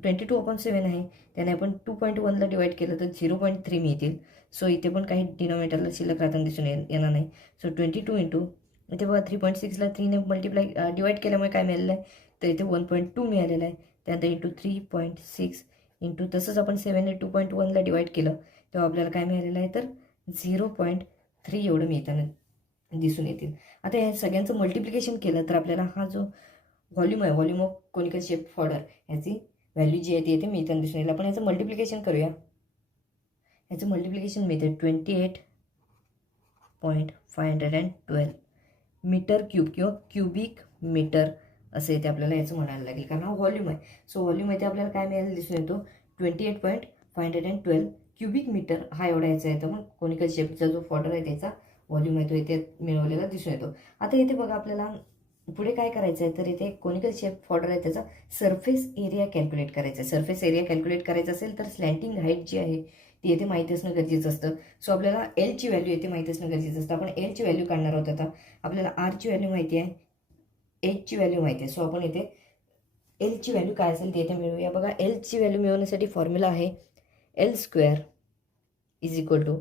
22/7 आहे त्याने आपण 2.1ला डिवाइड केलं तर 0.3 मिळतील. सो इथे पण काही डिनॉमिनेटरला शिल्लक राहताना दिसून येणार नाही. सो 22 इंटू इथे बघा 3.6ला 3ने मल्टिप्लाय डिवाइड केल्यामुळे काय मिळालेलं आहे तर इथे 1.2 मिळालेलं आहे. त्यानंतर इंटू 3.6 इंटू तसंच आपण 7ने 2.1ला डिवाइड केलं तेव्हा आपल्याला काय मिळालेलं आहे तर 0.3 एवढं मिळताना दिसून येतील. आता या सगळ्यांचं मल्टिप्लिकेशन केलं तर आपल्याला हा जो व्हॉल्यूम आहे, volume of conical shape fodder, ह्याची व्हॅल्यू जी आहे ती येते मिळताना दिसून येईल. आपण याचं मल्टिप्लिकेशन करूया. याचं मल्टिप्लिकेशन मिळते 28.512 मीटर क्यूब किंवा क्युबिक मीटर असं येते आपल्याला. याचं म्हणायला लागेल कारण हा व्हॉल्यूम आहे. सो व्हॉल्यूम येते आपल्याला काय मिळायला दिसून येतो 28.512 क्युबिक मीटर हा एवढा याचा येतो. मग कोनिकल शेपचा जो फॉडर आहे त्याचा व्हॉल्यूम आहे तो इथे मिळवलेला दिसून येतो. आता इथे बघा आपल्याला पुढे काय करायचं आहे, तर इथे कोनिकल शेप फॉडर आहे त्याचा सरफेस एरिया कॅल्क्युलेट करायचा आहे. सरफेस एरिया कॅल्क्युलेट करायचा असेल तर स्लॅन्टिंग हाईट जी आहे ती येथे माहिती असणं गरजेचं असतं. सो आपल्याला एलची व्हॅल्यू येथे माहिती असणं गरजेचं असतं. आपण एलची व्हॅल्यू काढणार आहोत. आता आपल्याला आरची व्हॅल्यू माहिती आहे, एचची व्हॅल्यू माहिती आहे. सो आपण इथे एलची व्हॅल्यू काय असेल ती इथे मिळवूया. बघा एलची व्हॅल्यू मिळवण्यासाठी फॉर्म्युला आहे L square is equal to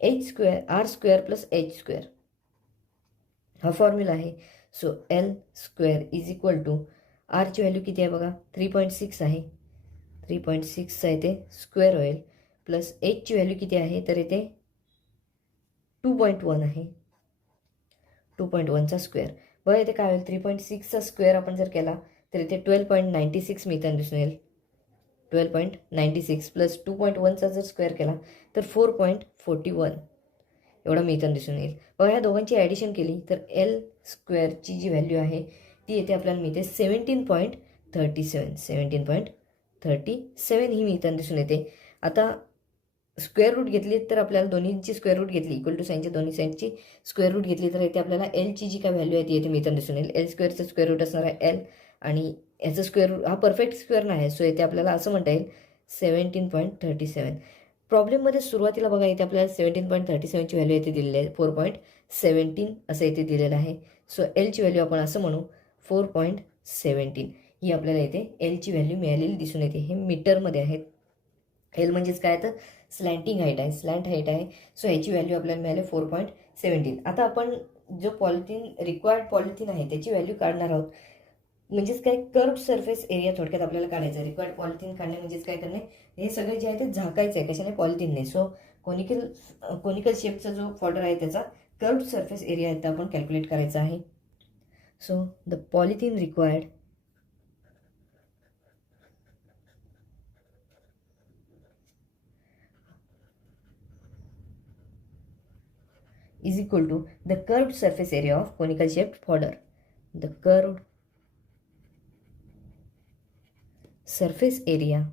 H square R square plus H square, हा फॉर्म्युला आहे. So L square is equal to आरची व्हॅल्यू किती आहे बघा 3.6 आहे, 3.6चा इथे स्क्वेअर होईल प्लस एचची व्हॅल्यू किती आहे तर इथे 2.1 आहे, 2.1चा स्क्वेअर. बघा इथे काय होईल 3.6चा स्क्वेअर आपण जर केला तर इथे 12.96 मिळताना दिसून येईल. 12.96 प्लस 2.1चा जर स्क्वेअर केला तर 4.41 एवढा मिळताना दिसून येईल. बघा ह्या दोघांची ॲडिशन केली तर एल स्क्वेअरची जी व्हॅल्यू आहे ती येथे आपल्याला मिळते 17.37, 17.37 ही मिळताना दिसून येते. आता स्क्वेअर रूट घेतली तर आपल्याला दोन्हीची स्क्वेअर रूट घेतली इक्वल टू साईनची दोन्ही साईडची स्क्वेअर रूट घेतली तर इथे आपल्याला एलची जी काय व्हॅल्यू आहे ती येथे मिळताना दिसून येईल. एल स्क्वेअरचं स्क्वेअर रूट असणार आहे एल आणि याचं स्क्वेअर रूट हा परफेक्ट स्क्वेअर नाही आहे. सो इथे आपल्याला असं म्हणता येईल 17.37. प्रॉब्लेममध्ये सुरुवातीला बघा इथे आपल्याला 17.37ची व्हॅल्यू येथे दिलेली आहे, 4.17 असं इथे दिलेलं आहे. सो एलची व्हॅल्यू आपण असं म्हणू 4.17 ही आपल्याला इथे एलची व्हॅल्यू मिळालेली दिसून येते. हे मीटरमध्ये आहेत. एल म्हणजेच काय तर स्लॅन्टिंग हाईट आहे, स्लॅन्ट हाईट आहे. सो ह्याची व्हॅल्यू आपल्याला मिळाली 4.17. आता आपण जो रिक्वायर्ड पॉलिथिन आहे त्याची व्हॅल्यू काढणार आहोत. म्हणजेच काय कर्व सरफेस एरिया थोडक्यात आपल्याला काढायचा. रिक्वायर्ड पॉलिथिन काढणे म्हणजेच काय करणे, हे सगळे जे आहे ते झाकायचं आहे कशाने, पॉलिथिनने. सो कोनिकल शेपचा जो फॉर्डर आहे त्याचा कर्व सरफेस एरिया आहे आपण कॅल्क्युलेट करायचा आहे. So the polythene required is equal to the curved surface area of conical shaped fodder. The curved surface area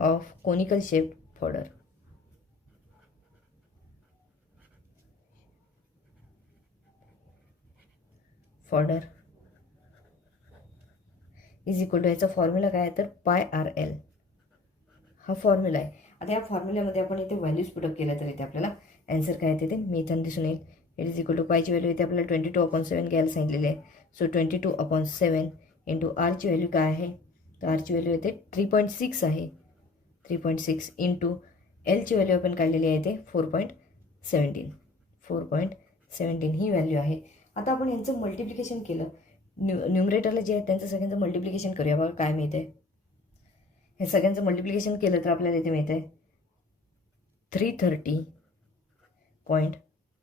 of conical shaped fodder is equal to याचा formula काय आहे तर pi R L हा formula आहे. आता या फॉर्म्युल्यामध्ये आपण इथे व्हॅल्यूज पुटअप केल्या तर इथे आपल्याला आन्सर काय येते ते मिळताना दिसून येईल. इट इज इक्वल टू पायची व्हॅल्यू इथे आपल्याला 22/7 घ्यायला सांगितलेली आहे. सो 22/7 इंटू आरची व्हॅल्यू काय आहे तर आरची व्हॅल्यू येते 3.6 आहे, 3.6 इंटू एलची व्हॅल्यू आपण काढलेली आहे ते 4.17, 4.17 ही व्हॅल्यू आहे. आता आपण यांचं मल्टिप्लिकेशन केलं, न्यूमरेटरला जे आहे त्यांचं सगळ्यांचं मल्टिप्लिकेशन करूया. बघा काय मिळतं आहे. हे सगळ्यांचं मल्टिप्लिकेशन केलं तर आपल्याला इथे मिळतं आहे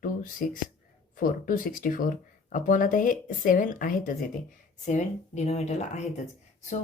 264 अपॉन आता हे 7 आहेतच, येते 7 डिनोमिनेटरला आहेतच. सो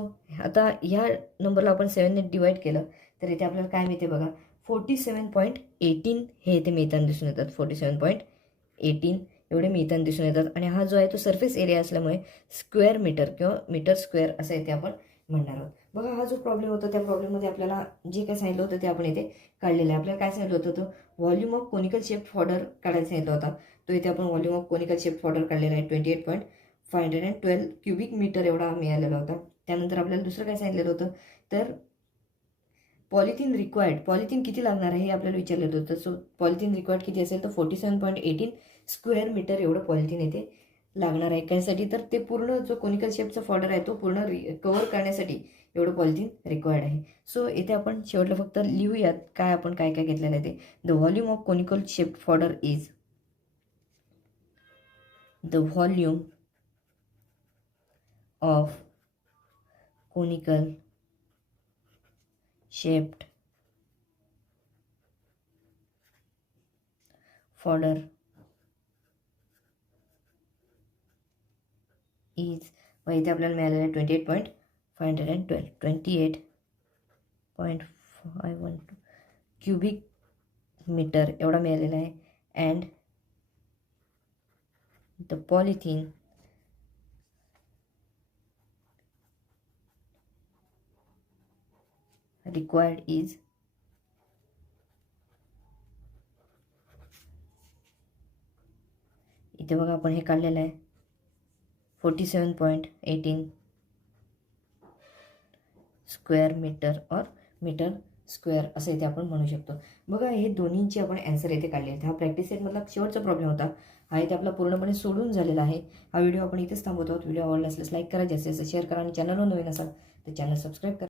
आता ह्या नंबरला आपण 7ने डिवाईड केलं तर इथे आपल्याला काय मिळते बघा 47.18 हे इथे मिळताना दिसून येतात. 47.18 एवढे मिळताना दिसून येतात. आणि हा जो आहे तो सरफेस एरिया असल्यामुळे स्क्वेअर मीटर किंवा मीटर स्क्वेअर असं इथे आपण म्हणणार आहोत. बघा हा जो प्रॉब्लेम होता त्या प्रॉब्लेममध्ये आपल्याला जे काय सांगितलं होतं ते आपण इथे काढलेलं आहे. आपल्याला काय सांगितलं होतं तो volume of conical shape fodder काढायला सांगितलं होता. तो इथे आपण volume of conical shape fodder काढलेला आहे 28.512 क्युबिक मीटर एवढा मिळालेला होता. त्यानंतर आपल्याला दुसरं काय सांगितलेलं होतं तर पॉलिथिन किती लागणार आहे हे आपल्याला विचारलेलं होतं. सो पॉलिथिन रिक्वायर्ड किती असेल तर 47.18 स्क्वेअर मीटर एवढं पॉलिथिन इथे लागणार आहे. त्यासाठी तर ते पूर्ण जो कोनिकल शेपचा फॉर्डर आहे तो पूर्ण कव्हर करण्यासाठी एवढं पॉलिथिन रिक्वायर्ड आहे. सो इथे आपण शेवटला फक्त लिहूयात काय आपण काय काय घेतलेलं आहे ते. The volume of conical shape fodder is the volume of conical shaped fodder is व इथे आपल्याला मिळालेलं आहे 28.512 क्युबिक मीटर एवढा मिळालेला आहे. And the polythene required is इथे बघा आपण हे काढलेलं आहे 47.18 स्क्वेअर मीटर और मीटर स्क्वेअर असं इथे आपण म्हणू शकतो. बघा हे दोन्हींची आपण ॲन्सर इथे काढले आहेत. हा प्रॅक्टिस सेटमधला शेवटचा प्रॉब्लेम होता. हा इथे आपला पूर्णपणे सोडून झालेला आहे. हा व्हिडिओ आपण इथेच थांबवतो. व्हिडिओ आवडला असल्यास लाईक करा, जास्तीत जास्त शेअर करा आणि चॅनलवर नवीन असाल तर चॅनल सबस्क्राईब करा.